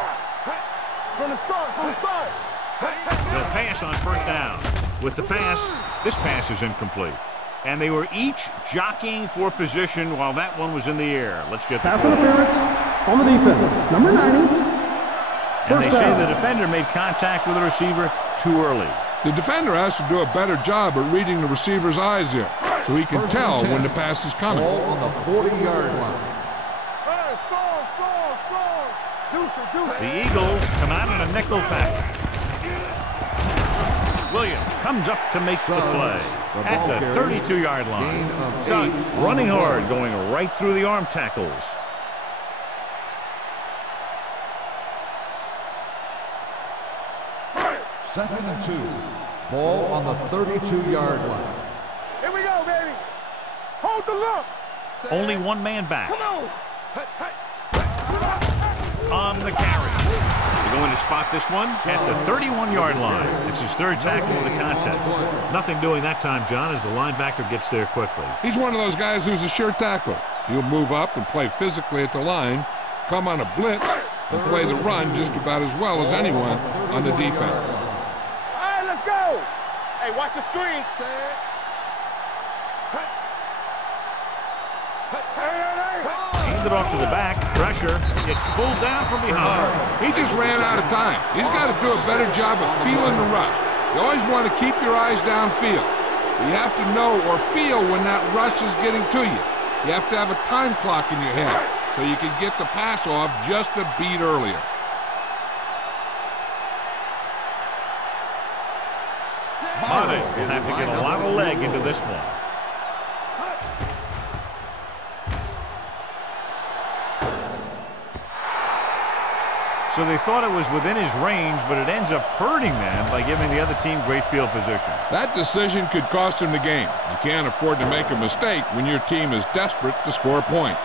From the start, from the start. They'll pass on 1st down. With the pass, this pass is incomplete. And they were each jockeying for position while that one was in the air. Let's get the pass interference on the defense. Number 90. And they say the defender made contact with the receiver too early. The defender has to do a better job at reading the receiver's eyes here, so he can tell when the pass is coming. Ball on the 40-yard line. Hey, score. The Eagles come out in a nickel package. Williams comes up to make the play at the 32-yard line. Suggs running hard, going right through the arm tackles. Second and 2. Ball on the 32-yard line. Here we go, baby. Hold the look. Only one man back. Come on. On the carry. They're going to spot this one at the 31-yard line. It's his third tackle of the contest. Nothing doing that time, John, as the linebacker gets there quickly. He's one of those guys who's a sure tackler. He'll move up and play physically at the line, come on a blitz, and play the run just about as well as anyone on the defense. All right, let's go. Hey, watch the screen. Hand it off to the back. Pressure. It's pulled down from behind. He just ran out of time. He's got to do a better job of feeling the rush. You always want to keep your eyes downfield. You have to know or feel when that rush is getting to you. You have to have a time clock in your head so you can get the pass off just a beat earlier. Money will have to get a lot of leg into this one. So they thought it was within his range, but it ends up hurting them by giving the other team great field position. That decision could cost him the game. You can't afford to make a mistake when your team is desperate to score points.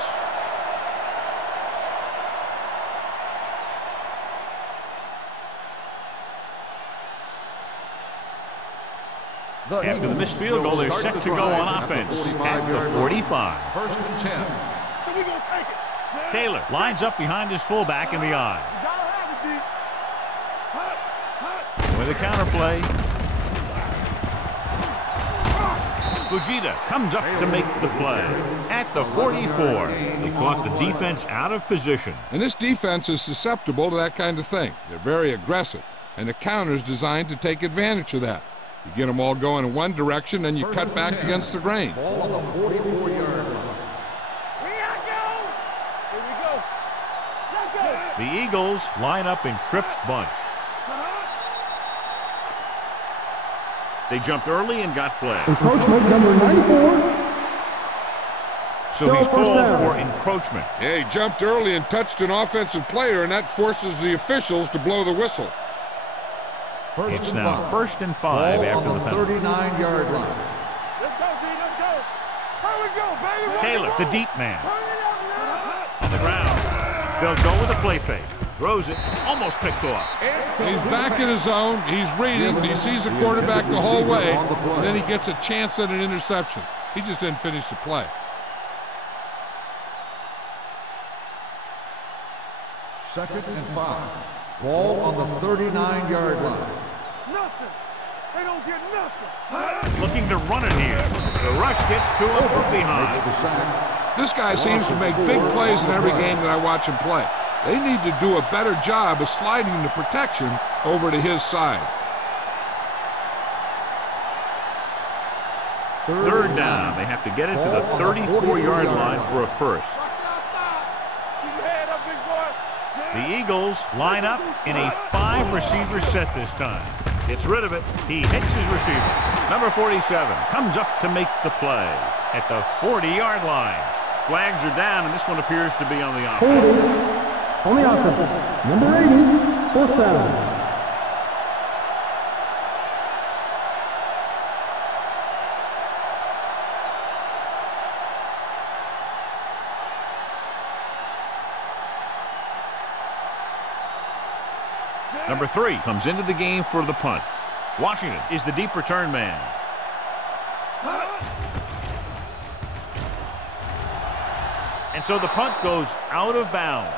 After the missed field goal, they're set to go on offense at the 45. First and 10. So we gonna take it. Taylor lines up behind his fullback in the eye. With a counterplay. Fujita comes up to make the play at the 44. They caught the defense out of position. And this defense is susceptible to that kind of thing. They're very aggressive, and the counter is designed to take advantage of that. You get them all going in one direction, and you cut back against the grain. Ball on the 44-yard line. Here we go. Let's go. The Eagles line up in Tripp's bunch. They jumped early and got flagged. Encroachment number 94. So he's Still first called down. for encroachment. Yeah, he jumped early and touched an offensive player, and that forces the officials to blow the whistle. It's now 1st and 5 after the penalty. 39-yard line. Let's go, D. Let's go. Here we go, baby. Taylor, the deep man, Turn it up now. on the ground. They'll go with a play fake. Throws it, almost picked off. He's back in his zone. He's reading. He sees the quarterback the whole way, and then he gets a chance at an interception. He just didn't finish the play. Second and 5. Ball on the 39-yard line. Nothing. They don't get nothing. Looking to run it here. The rush gets to him from Makes behind. the sack. This guy seems to make big plays in every game that I watch him play. They need to do a better job of sliding the protection over to his side. Third down. They have to get it to the 34-yard line for a first. Keep your head up, big boy. The Eagles line up in a 5-receiver set this time. Gets rid of it. He hits his receiver. Number 47 comes up to make the play at the 40-yard line. Flags are down, and this one appears to be on the offense. Holding on the offense. Number 80, 4th down. Number 3 comes into the game for the punt. Washington is the deep return man. And so the punt goes out of bounds.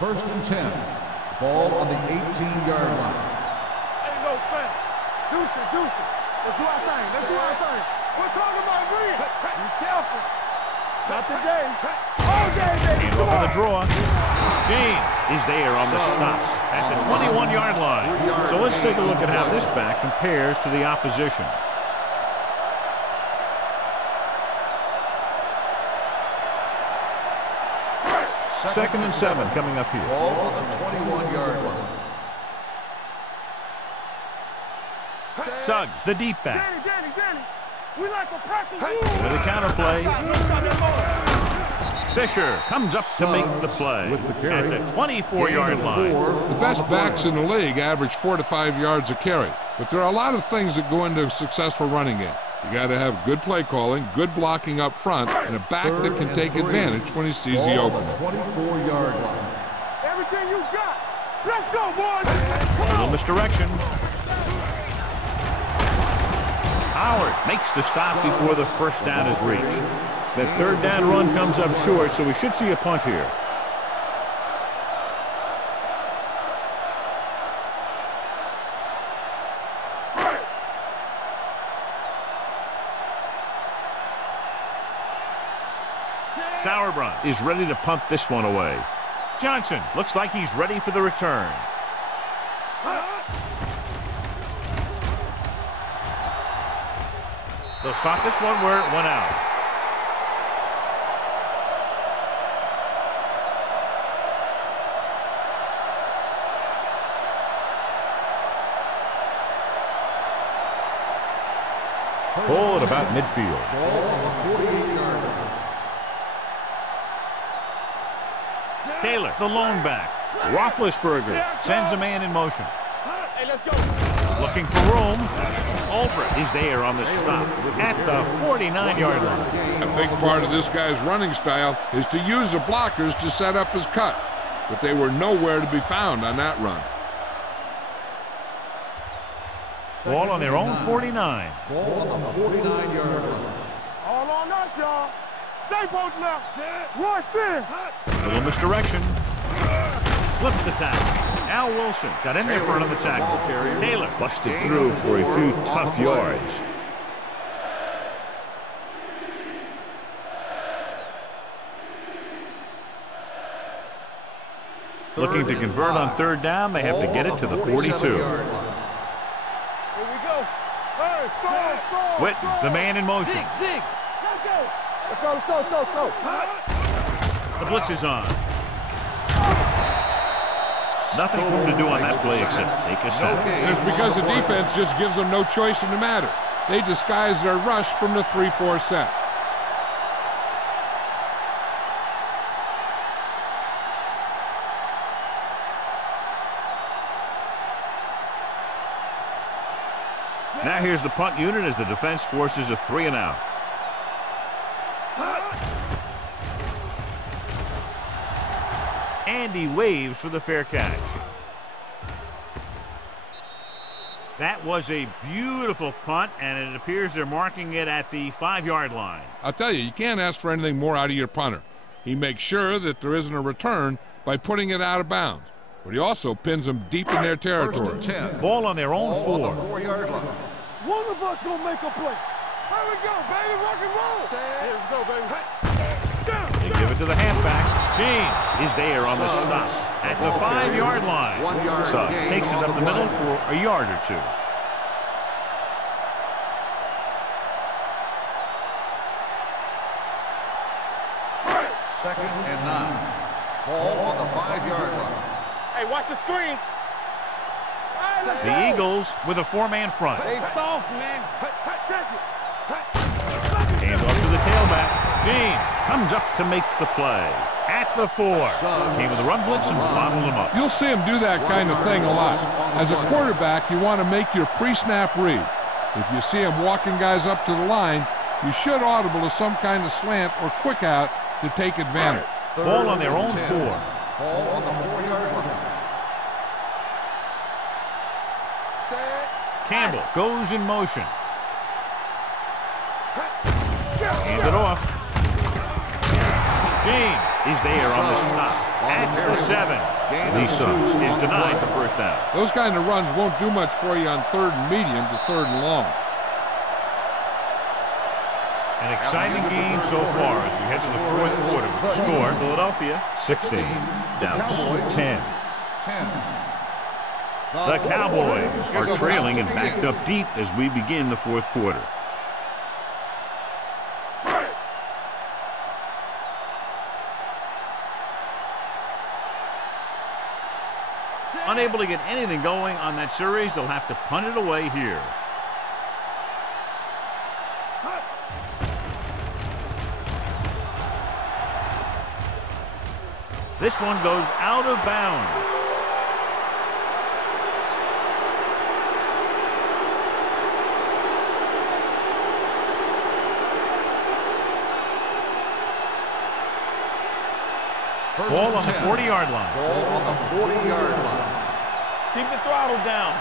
First and 10. Ball on the 18-yard line. Ain't no thing. Deuce it, deuce it. Let's do our thing. Let's do our thing. We're talking about green. Be careful. Not today. All day, baby. And over the draw. James is there on the stop at the 21-yard line. So let's take a look at how this back compares to the opposition. 2nd and 7 coming up here. Ball on the 21-yard line. Suggs, the deep back. Danny. We like to practice. With a counter play. Fisher comes up to make the play at the 24-yard line. The best backs in the league average 4 to 5 yards a carry. But there are a lot of things that go into a successful running game. You got to have good play calling, good blocking up front, and a back that can take advantage when he sees the opening. 24-yard line. Everything you got. Let's go, boys. Little misdirection. Howard makes the stop before the first down is reached. That 3rd down run comes up short, so we should see a punt here. Sauerbrunn is ready to punt this one away. Johnson looks like he's ready for the return. They'll spot this one where it went out. Ball at about midfield. Ball on the 48-yard line. Taylor, the lone back. Roethlisberger sends a man in motion. Hey, let's go. Looking for room. Ulbrich is there on the stop at the 49-yard line. A big part of this guy's running style is to use the blockers to set up his cut. But they were nowhere to be found on that run. Ball on their own 49. Ball on the 49-yard line. All on us, y'all. Stay posted now. Rush in. Little misdirection. Slips the tackle. Al Wilson got in there for another tackle. Taylor busted through for a few tough yards. Looking to convert on 3rd down, they have to get it to the 42. Here we go. Hey, score. Witten, the man in motion. Zig. Let's go. The blitz is on. Nothing for him to do on that play except take a sack. It's because the defense just gives them no choice in the matter. They disguise their rush from the 3-4 set. Now here's the punt unit as the defense forces a 3-and-out. Andy waves for the fair catch. That was a beautiful punt, and it appears they're marking it at the 5-yard line. I'll tell you, you can't ask for anything more out of your punter. He makes sure that there isn't a return by putting it out of bounds, but he also pins them deep in their territory. 1st and 10. Ball on their own 4. On the 4-yard line. One of us gonna make a play. Here we go, baby. Rock and roll. Here we go, baby. They give it to the halfback. James is there on the stop at the 5-yard line. 1 yard Suggs gain takes it on up the the middle play. for a yard or two. Second and 9. Ball on the 5-yard line. Hey, watch the screen. Hey, let's The go. Eagles with a 4-man front. Stay soft, man. Check it. Hands off to the tailback. James comes up to make the play at the 4. Came with a run blitz and bottled him up. You'll see him do that kind of thing a lot. As a quarterback, you want to make your pre-snap read. If you see him walking guys up to the line, you should audible to some kind of slant or quick out to take advantage. Ball on their own 4. Ball on the 4-yard line. Campbell goes in motion. Hand it off. James is there on the stop at the 7. Lee Suggs is denied the first down. Those kind of runs won't do much for you on 3rd and medium to 3rd and long. An exciting game so far as we head to the 4th quarter with the score. Philadelphia 16, Dallas 10. 10. The Cowboys are trailing and backed up deep as we begin the 4th quarter. Unable to get anything going on that series, they'll have to punt it away here. This one goes out of bounds. Ball on the 40-yard line. Ball on the 40-yard line. Keep the throttle down.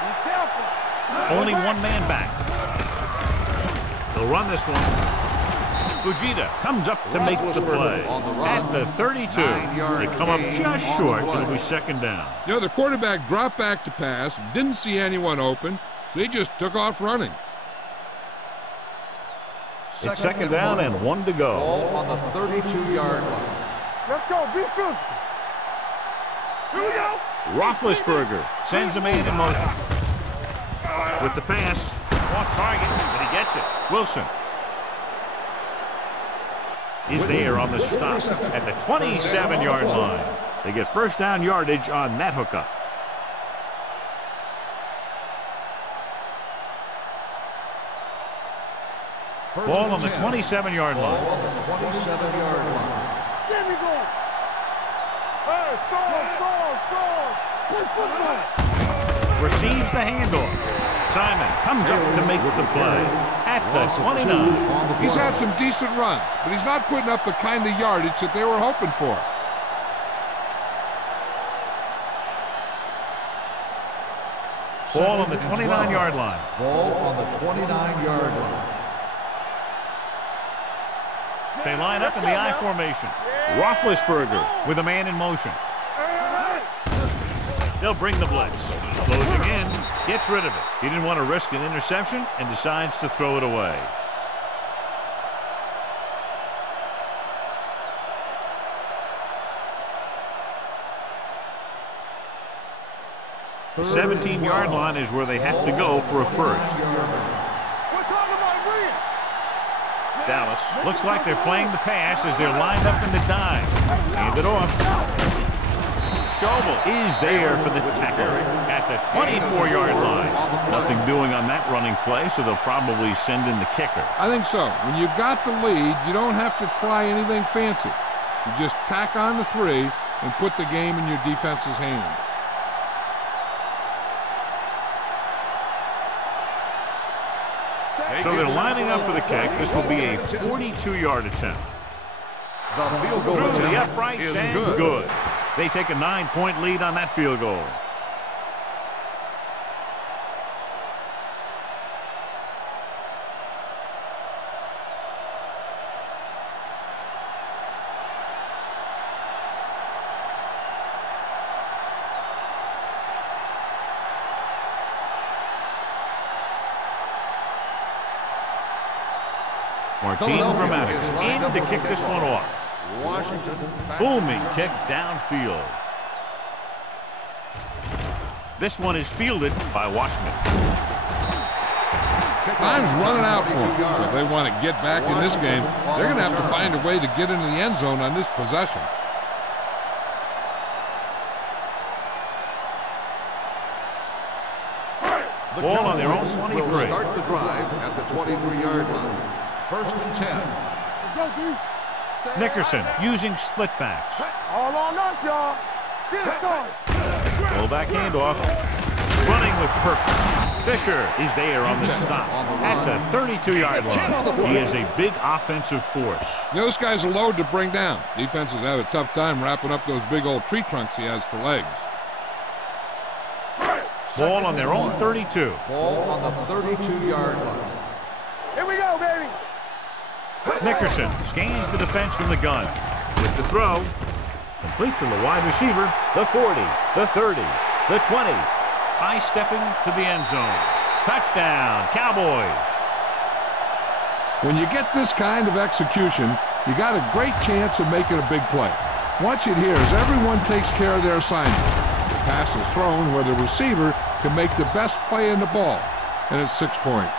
Be careful. Only one man back. They'll run this one. Fujita comes up to make the play. At the 32, they come up just short. It'll be second down. You know, the quarterback dropped back to pass, didn't see anyone open, so he just took off running. It's second down and 1 to go. Ball on the 32-yard line. Let's go. Be physical. Here we go. Roethlisberger sends a man in motion. With the pass, off target, but he gets it. Wilson is there on the stop at the 27-yard line. They get first down yardage on that hookup. Ball on the 27-yard line. Ball on the 27-yard line. There we go. Hey, score. Play football. Receives the handoff. Simon comes up to make the play at the 29. He's had some decent runs, but he's not putting up the kind of yardage that they were hoping for. Ball on the 29-yard line. Ball on the 29-yard line. They line up in the I formation. Roethlisberger with a man in motion. They'll bring the blitz. Closing in, gets rid of it. He didn't want to risk an interception and decides to throw it away. The 17-yard line is where they have to go for a first. We're talking about real. Dallas looks like they're playing the pass as they're lined up in the dime. Hand it off. Schobel is there for the tackle at the 24-yard line. Nothing doing on that running play, so they'll probably send in the kicker. I think so. When you've got the lead, you don't have to try anything fancy. You just tack on the 3 and put the game in your defense's hands. So they're lining up for the kick. This will be a 42-yard attempt. The field goal Through the attempt uprights is and good. good. They take a 9-point lead on that field goal. Martin Gramatic in to kick this one off. Washington. Booming kick downfield. This one is fielded by Washington. Time's running out for them, so if they want to get back in this game, they're going to have to find a way to get into the end zone on this possession. Ball on their own 23. Will start the drive at the 23-yard line. First and 10. Let's go, D. Nickerson using split backs. All on us, y'all. Get it started. Fullback handoff. Running with purpose. Fisher is there on the stop at the 32-yard line. He is a big offensive force. You know, this guy's a load to bring down. Defenses have a tough time wrapping up those big old tree trunks he has for legs. Ball on their own 32. Ball on the 32-yard line. Here we go, baby. Nickerson scans the defense from the gun. With the throw, complete to the wide receiver, the 40, the 30, the 20. High stepping to the end zone. Touchdown, Cowboys. When you get this kind of execution, you got a great chance of making a big play. Watch it here as everyone takes care of their assignment. The pass is thrown where the receiver can make the best play in the ball, and it's 6 points.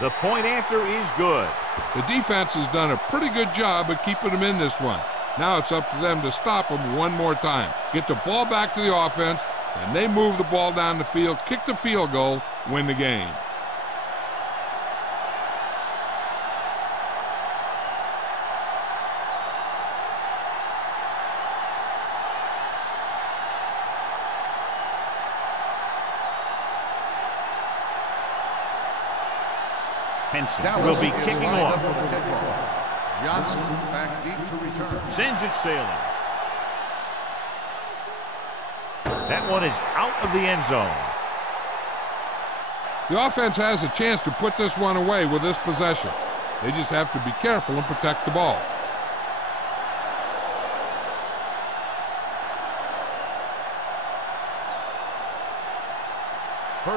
The point after is good. The defense has done a pretty good job of keeping them in this one. Now it's up to them to stop them one more time. Get the ball back to the offense, and they move the ball down the field, kick the field goal, win the game. Henson Dallas will be is kicking lined off. up for the kickoff. Johnson back deep to return. Sends it sailing. That one is out of the end zone. The offense has a chance to put this one away with this possession. They just have to be careful and protect the ball.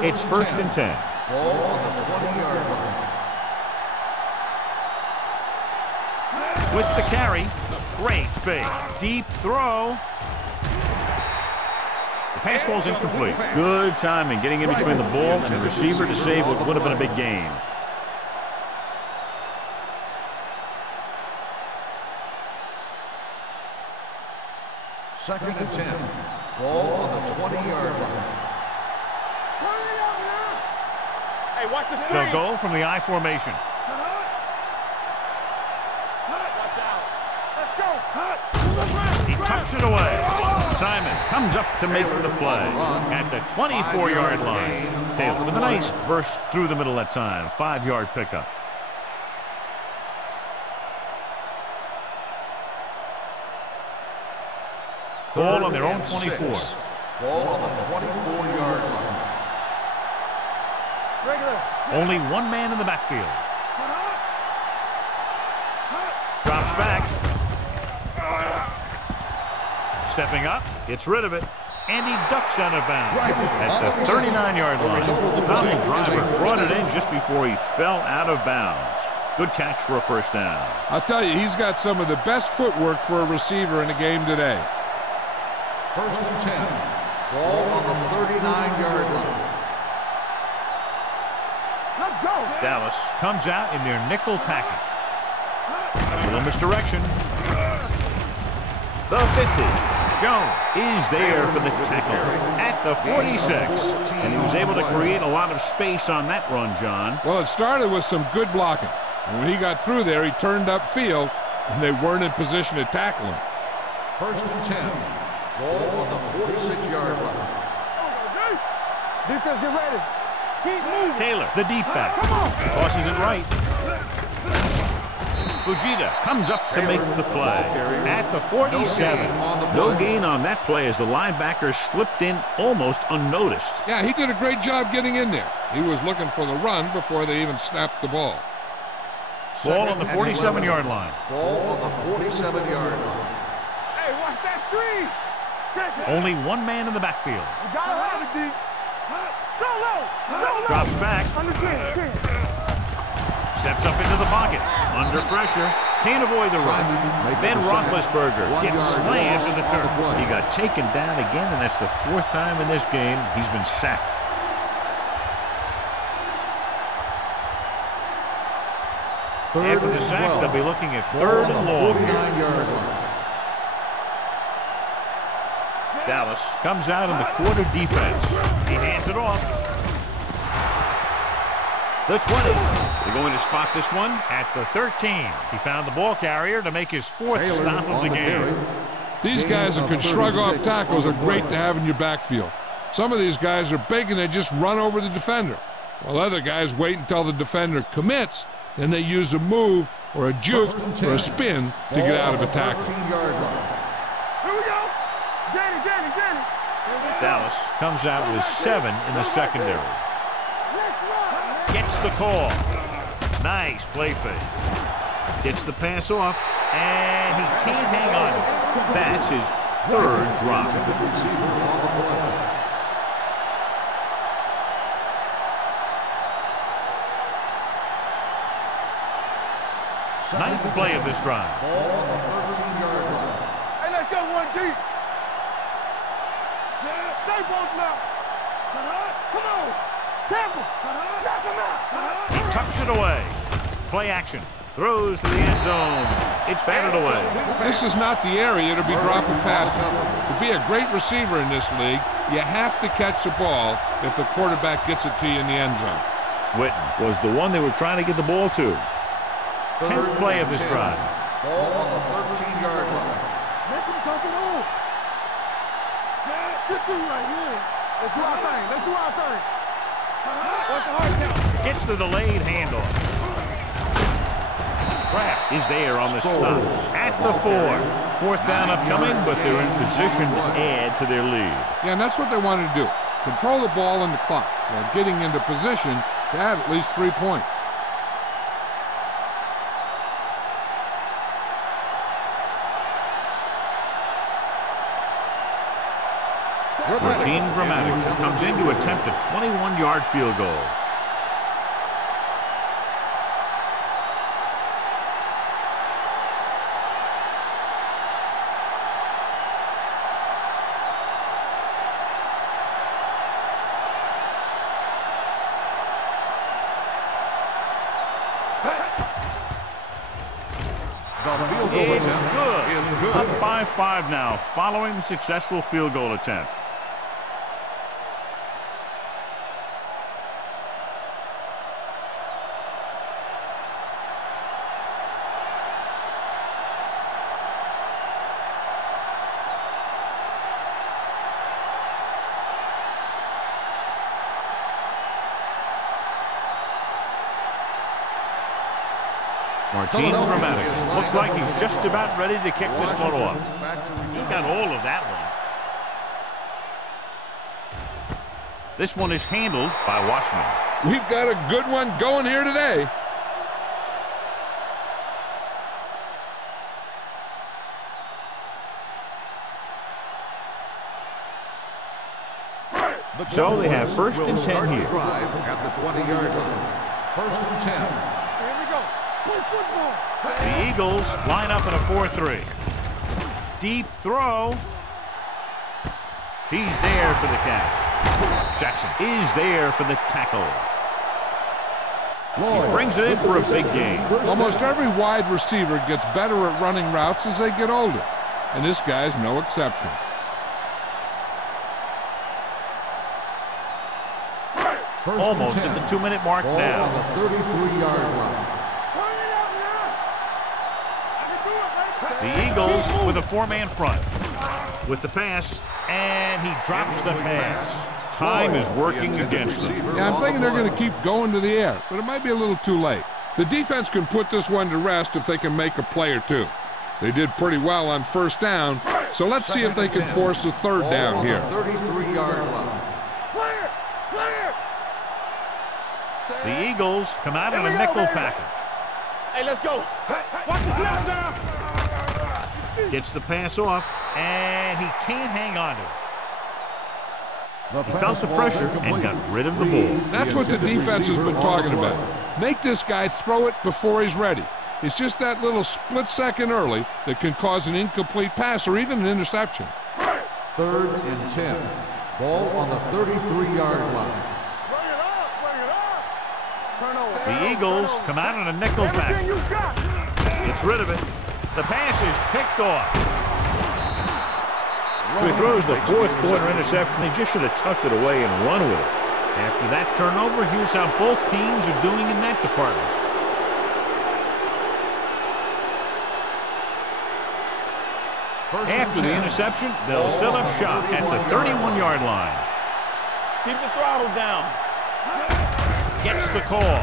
It's first and 10. Ball on the 20-yard line. With the carry, great fake. Deep throw. The pass falls incomplete. Good timing getting in between the ball and the receiver to save what would have been a big gain. Second and 10. Ball on the 20-yard line. Hey, watch the screen. They'll go from the I formation. Watch out. Let's go. He tucks it away. Simon comes up to make the play at the 24-yard line. Taylor with a nice burst through the middle that time. 5-yard pickup. Ball on their own 24. Ball on the 24-yard line. Only one man in the backfield. Drops back. Stepping up, gets rid of it, and he ducks out of bounds at the 39-yard line. The common driver brought it in just before he fell out of bounds. Good catch for a first down. I'll tell you, he's got some of the best footwork for a receiver in the game today. First and 10. Ball on the 39-yard line. Let's go. Dallas comes out in their nickel package. A little misdirection. The 50. Jones is there for the tackle at the 46. And he was able to create a lot of space on that run, John. Well, it started with some good blocking. And when he got through there, he turned upfield, and they weren't in position to tackle him. First and 10. Ball on the 46-yard line. Defense, get ready. Keep moving. Taylor, the deep back, tosses it right. Fujita comes up to make the play at the 47. No gain on that play as the linebacker slipped in almost unnoticed. Yeah, he did a great job getting in there. He was looking for the run before they even snapped the ball. Ball on the 47-yard line. Ball on the 47-yard line. Hey, watch that screen. Only one man in the backfield. You gotta have it, D. Go low. Go low. Drops back. Understand. Steps up into the pocket. Under pressure. Can't avoid the run. Ben Roethlisberger gets slammed to the turf. He got taken down again, and that's the 4th time in this game he's been sacked. After the sack, they'll be looking at 3rd and long. 49-yard line. Dallas comes out in the quarter defense. He hands it off. The 20. They're going to spot this one at the 13. He found the ball carrier to make his 4th stop of the game. These guys that can shrug off tackles are great to have in your backfield. Some of these guys are big and they just run over the defender, while other guys wait until the defender commits, then they use a move or a juke or a spin to get out of a tackle. Here we go. Danny. Dallas comes out with 7 in the secondary. Gets the call. Nice play fake. Gets the pass off, and he can't hang on. That's his 3rd drop. Ninth play of this drive. Ball on the 13-yard line. Hey, let's go one deep. Stay both now. Come on. He tucks it away. Play action. Throws to the end zone. It's batted away. This is not the area to be dropping passes. To be a great receiver in this league, you have to catch the ball if the quarterback gets it to you in the end zone. Witten was the one they were trying to get the ball to. 10th play of this drive. Ball on the 13-yard line. Make him talk it on. Good thing right here. Let's do our thing. Let's do our thing. What's the hard count? Gets the delayed handoff. Kraft is there on the stop. At the 4. 4th down upcoming, but they're in position to add to their lead. Yeah, and that's what they wanted to do. Control the ball and the clock while getting into position to add at least 3 points. Martin Gramatica comes in to attempt a 21-yard field goal. It's good. Up by 5 now, following the successful field goal attempt. Martin Gramatica looks like he's just about ready to kick this one off. He got all of that one. This one is handled by Washman. We've got a good one going here today. So they have 1st and 10 here. At the 20-yard line. 1st and 10. Here we go. Play football. The Eagles line up in a 4-3. Deep throw. He's there for the catch. Jackson is there for the tackle. He brings it in for a big gain. Almost every wide receiver gets better at running routes as they get older, and this guy's no exception. Almost at the 2-minute mark Ball now. on the 33-yard line. The Eagles with a 4-man front. With the pass, and he drops the pass. Time is working against them. Yeah, I'm thinking they're going to keep going to the air, but it might be a little too late. The defense can put this one to rest if they can make a play or two. They did pretty well on 1st down, so let's see if they can force a 3rd down here. 33-yard line. Clear! Clear! The Eagles come out in a nickel package. Hey, let's go. Watch the snap down. Gets the pass off, and he can't hang on to it. He felt the pressure and got rid of the ball. That's what the defense has been talking about. Make this guy throw it before he's ready. It's just that little split second early that can cause an incomplete pass or even an interception. 3rd and 10. Ball on the 33-yard line. Bring it up. Bring it up. Turnover. The Eagles come out in a nickel package. You got. Gets rid of it. The pass is picked off. So he throws the 4th quarter interception. He just should have tucked it away and run with it. After that turnover, here's how both teams are doing in that department. After the interception, they'll set up shop at the 31-yard line. Keep the throttle down. Gets the call.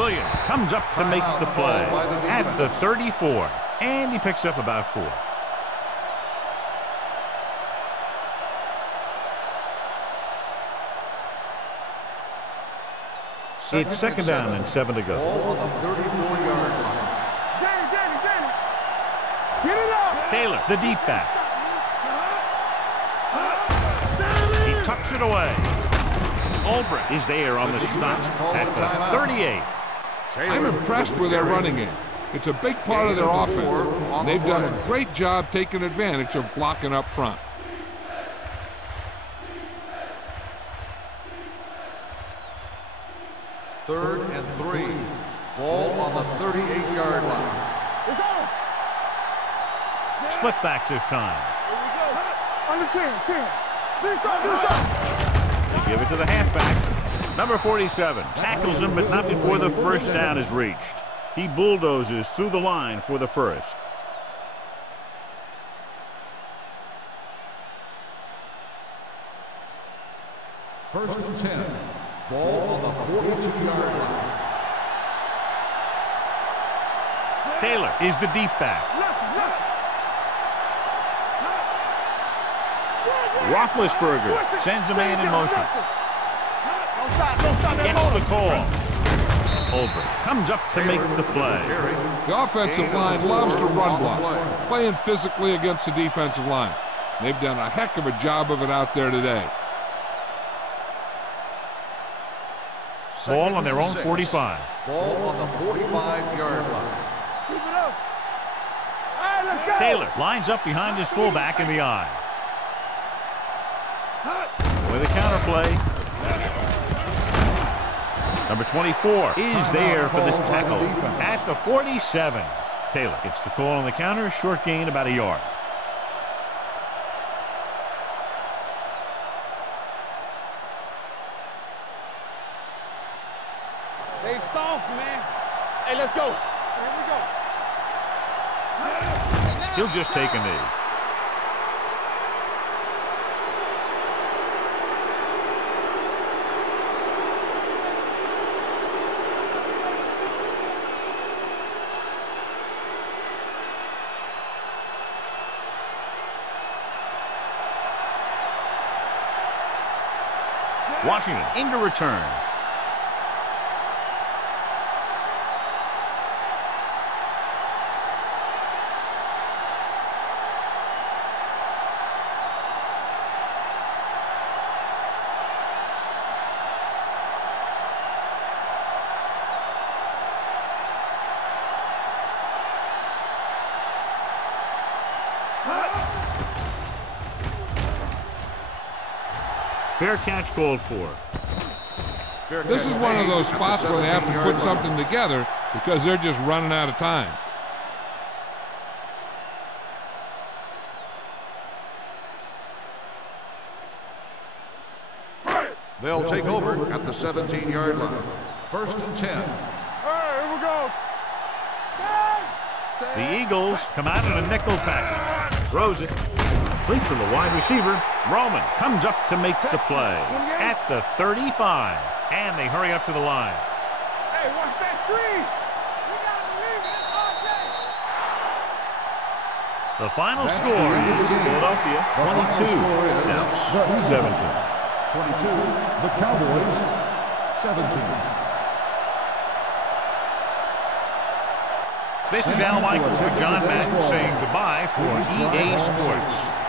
Williams comes up to make the play at the 34, and he picks up about 4. It's 2nd down and 7 to go. Ball on the 34-yard line. Danny. Get it up. Taylor, the deep back. He tucks it away. Albrecht is there on the stop at the 38. I'm impressed with their running game. It's a big part of their offense. And they've done a great job taking advantage of blocking up front. 3rd and 3. Ball on the 38-yard line. It's on. Split backs this time. Here we go. Under 10. This up. They give it to the halfback. Number 47 tackles him, but not before the first down is reached. He bulldozes through the line for the first. First and 10. Ball on the 42-yard line. Taylor is the deep back. Roethlisberger sends a man in motion. Gets the call. Holbrook comes up to make the play. The offensive line loves to run block, playing physically against the defensive line. They've done a heck of a job of it out there today. Ball on their own 45. Ball on the 45-yard line. Keep it up. All right, let's go. Taylor lines up behind his fullback in the eye. With a counter play. Number 24 is there for the tackle at the 47. Taylor gets the call on the counter. Short gain, about a yard. They soft, man. Hey, let's go. Here we go. He'll just take a knee. Washington into return. Fair catch called for. This is one of those spots where they have to put something together because they're just running out of time. They'll take over at the 17-yard line. First and 10. All right, here we go. The Eagles come out in a nickel package. Throws it. Complete to the wide receiver. Roman comes up to make the play at the 35. And they hurry up to the line. Hey, watch that screen. The final score is Philadelphia 22, Dallas 17. 22, the Cowboys 17. This is Al Michaels with John Madden saying goodbye for EA Sports.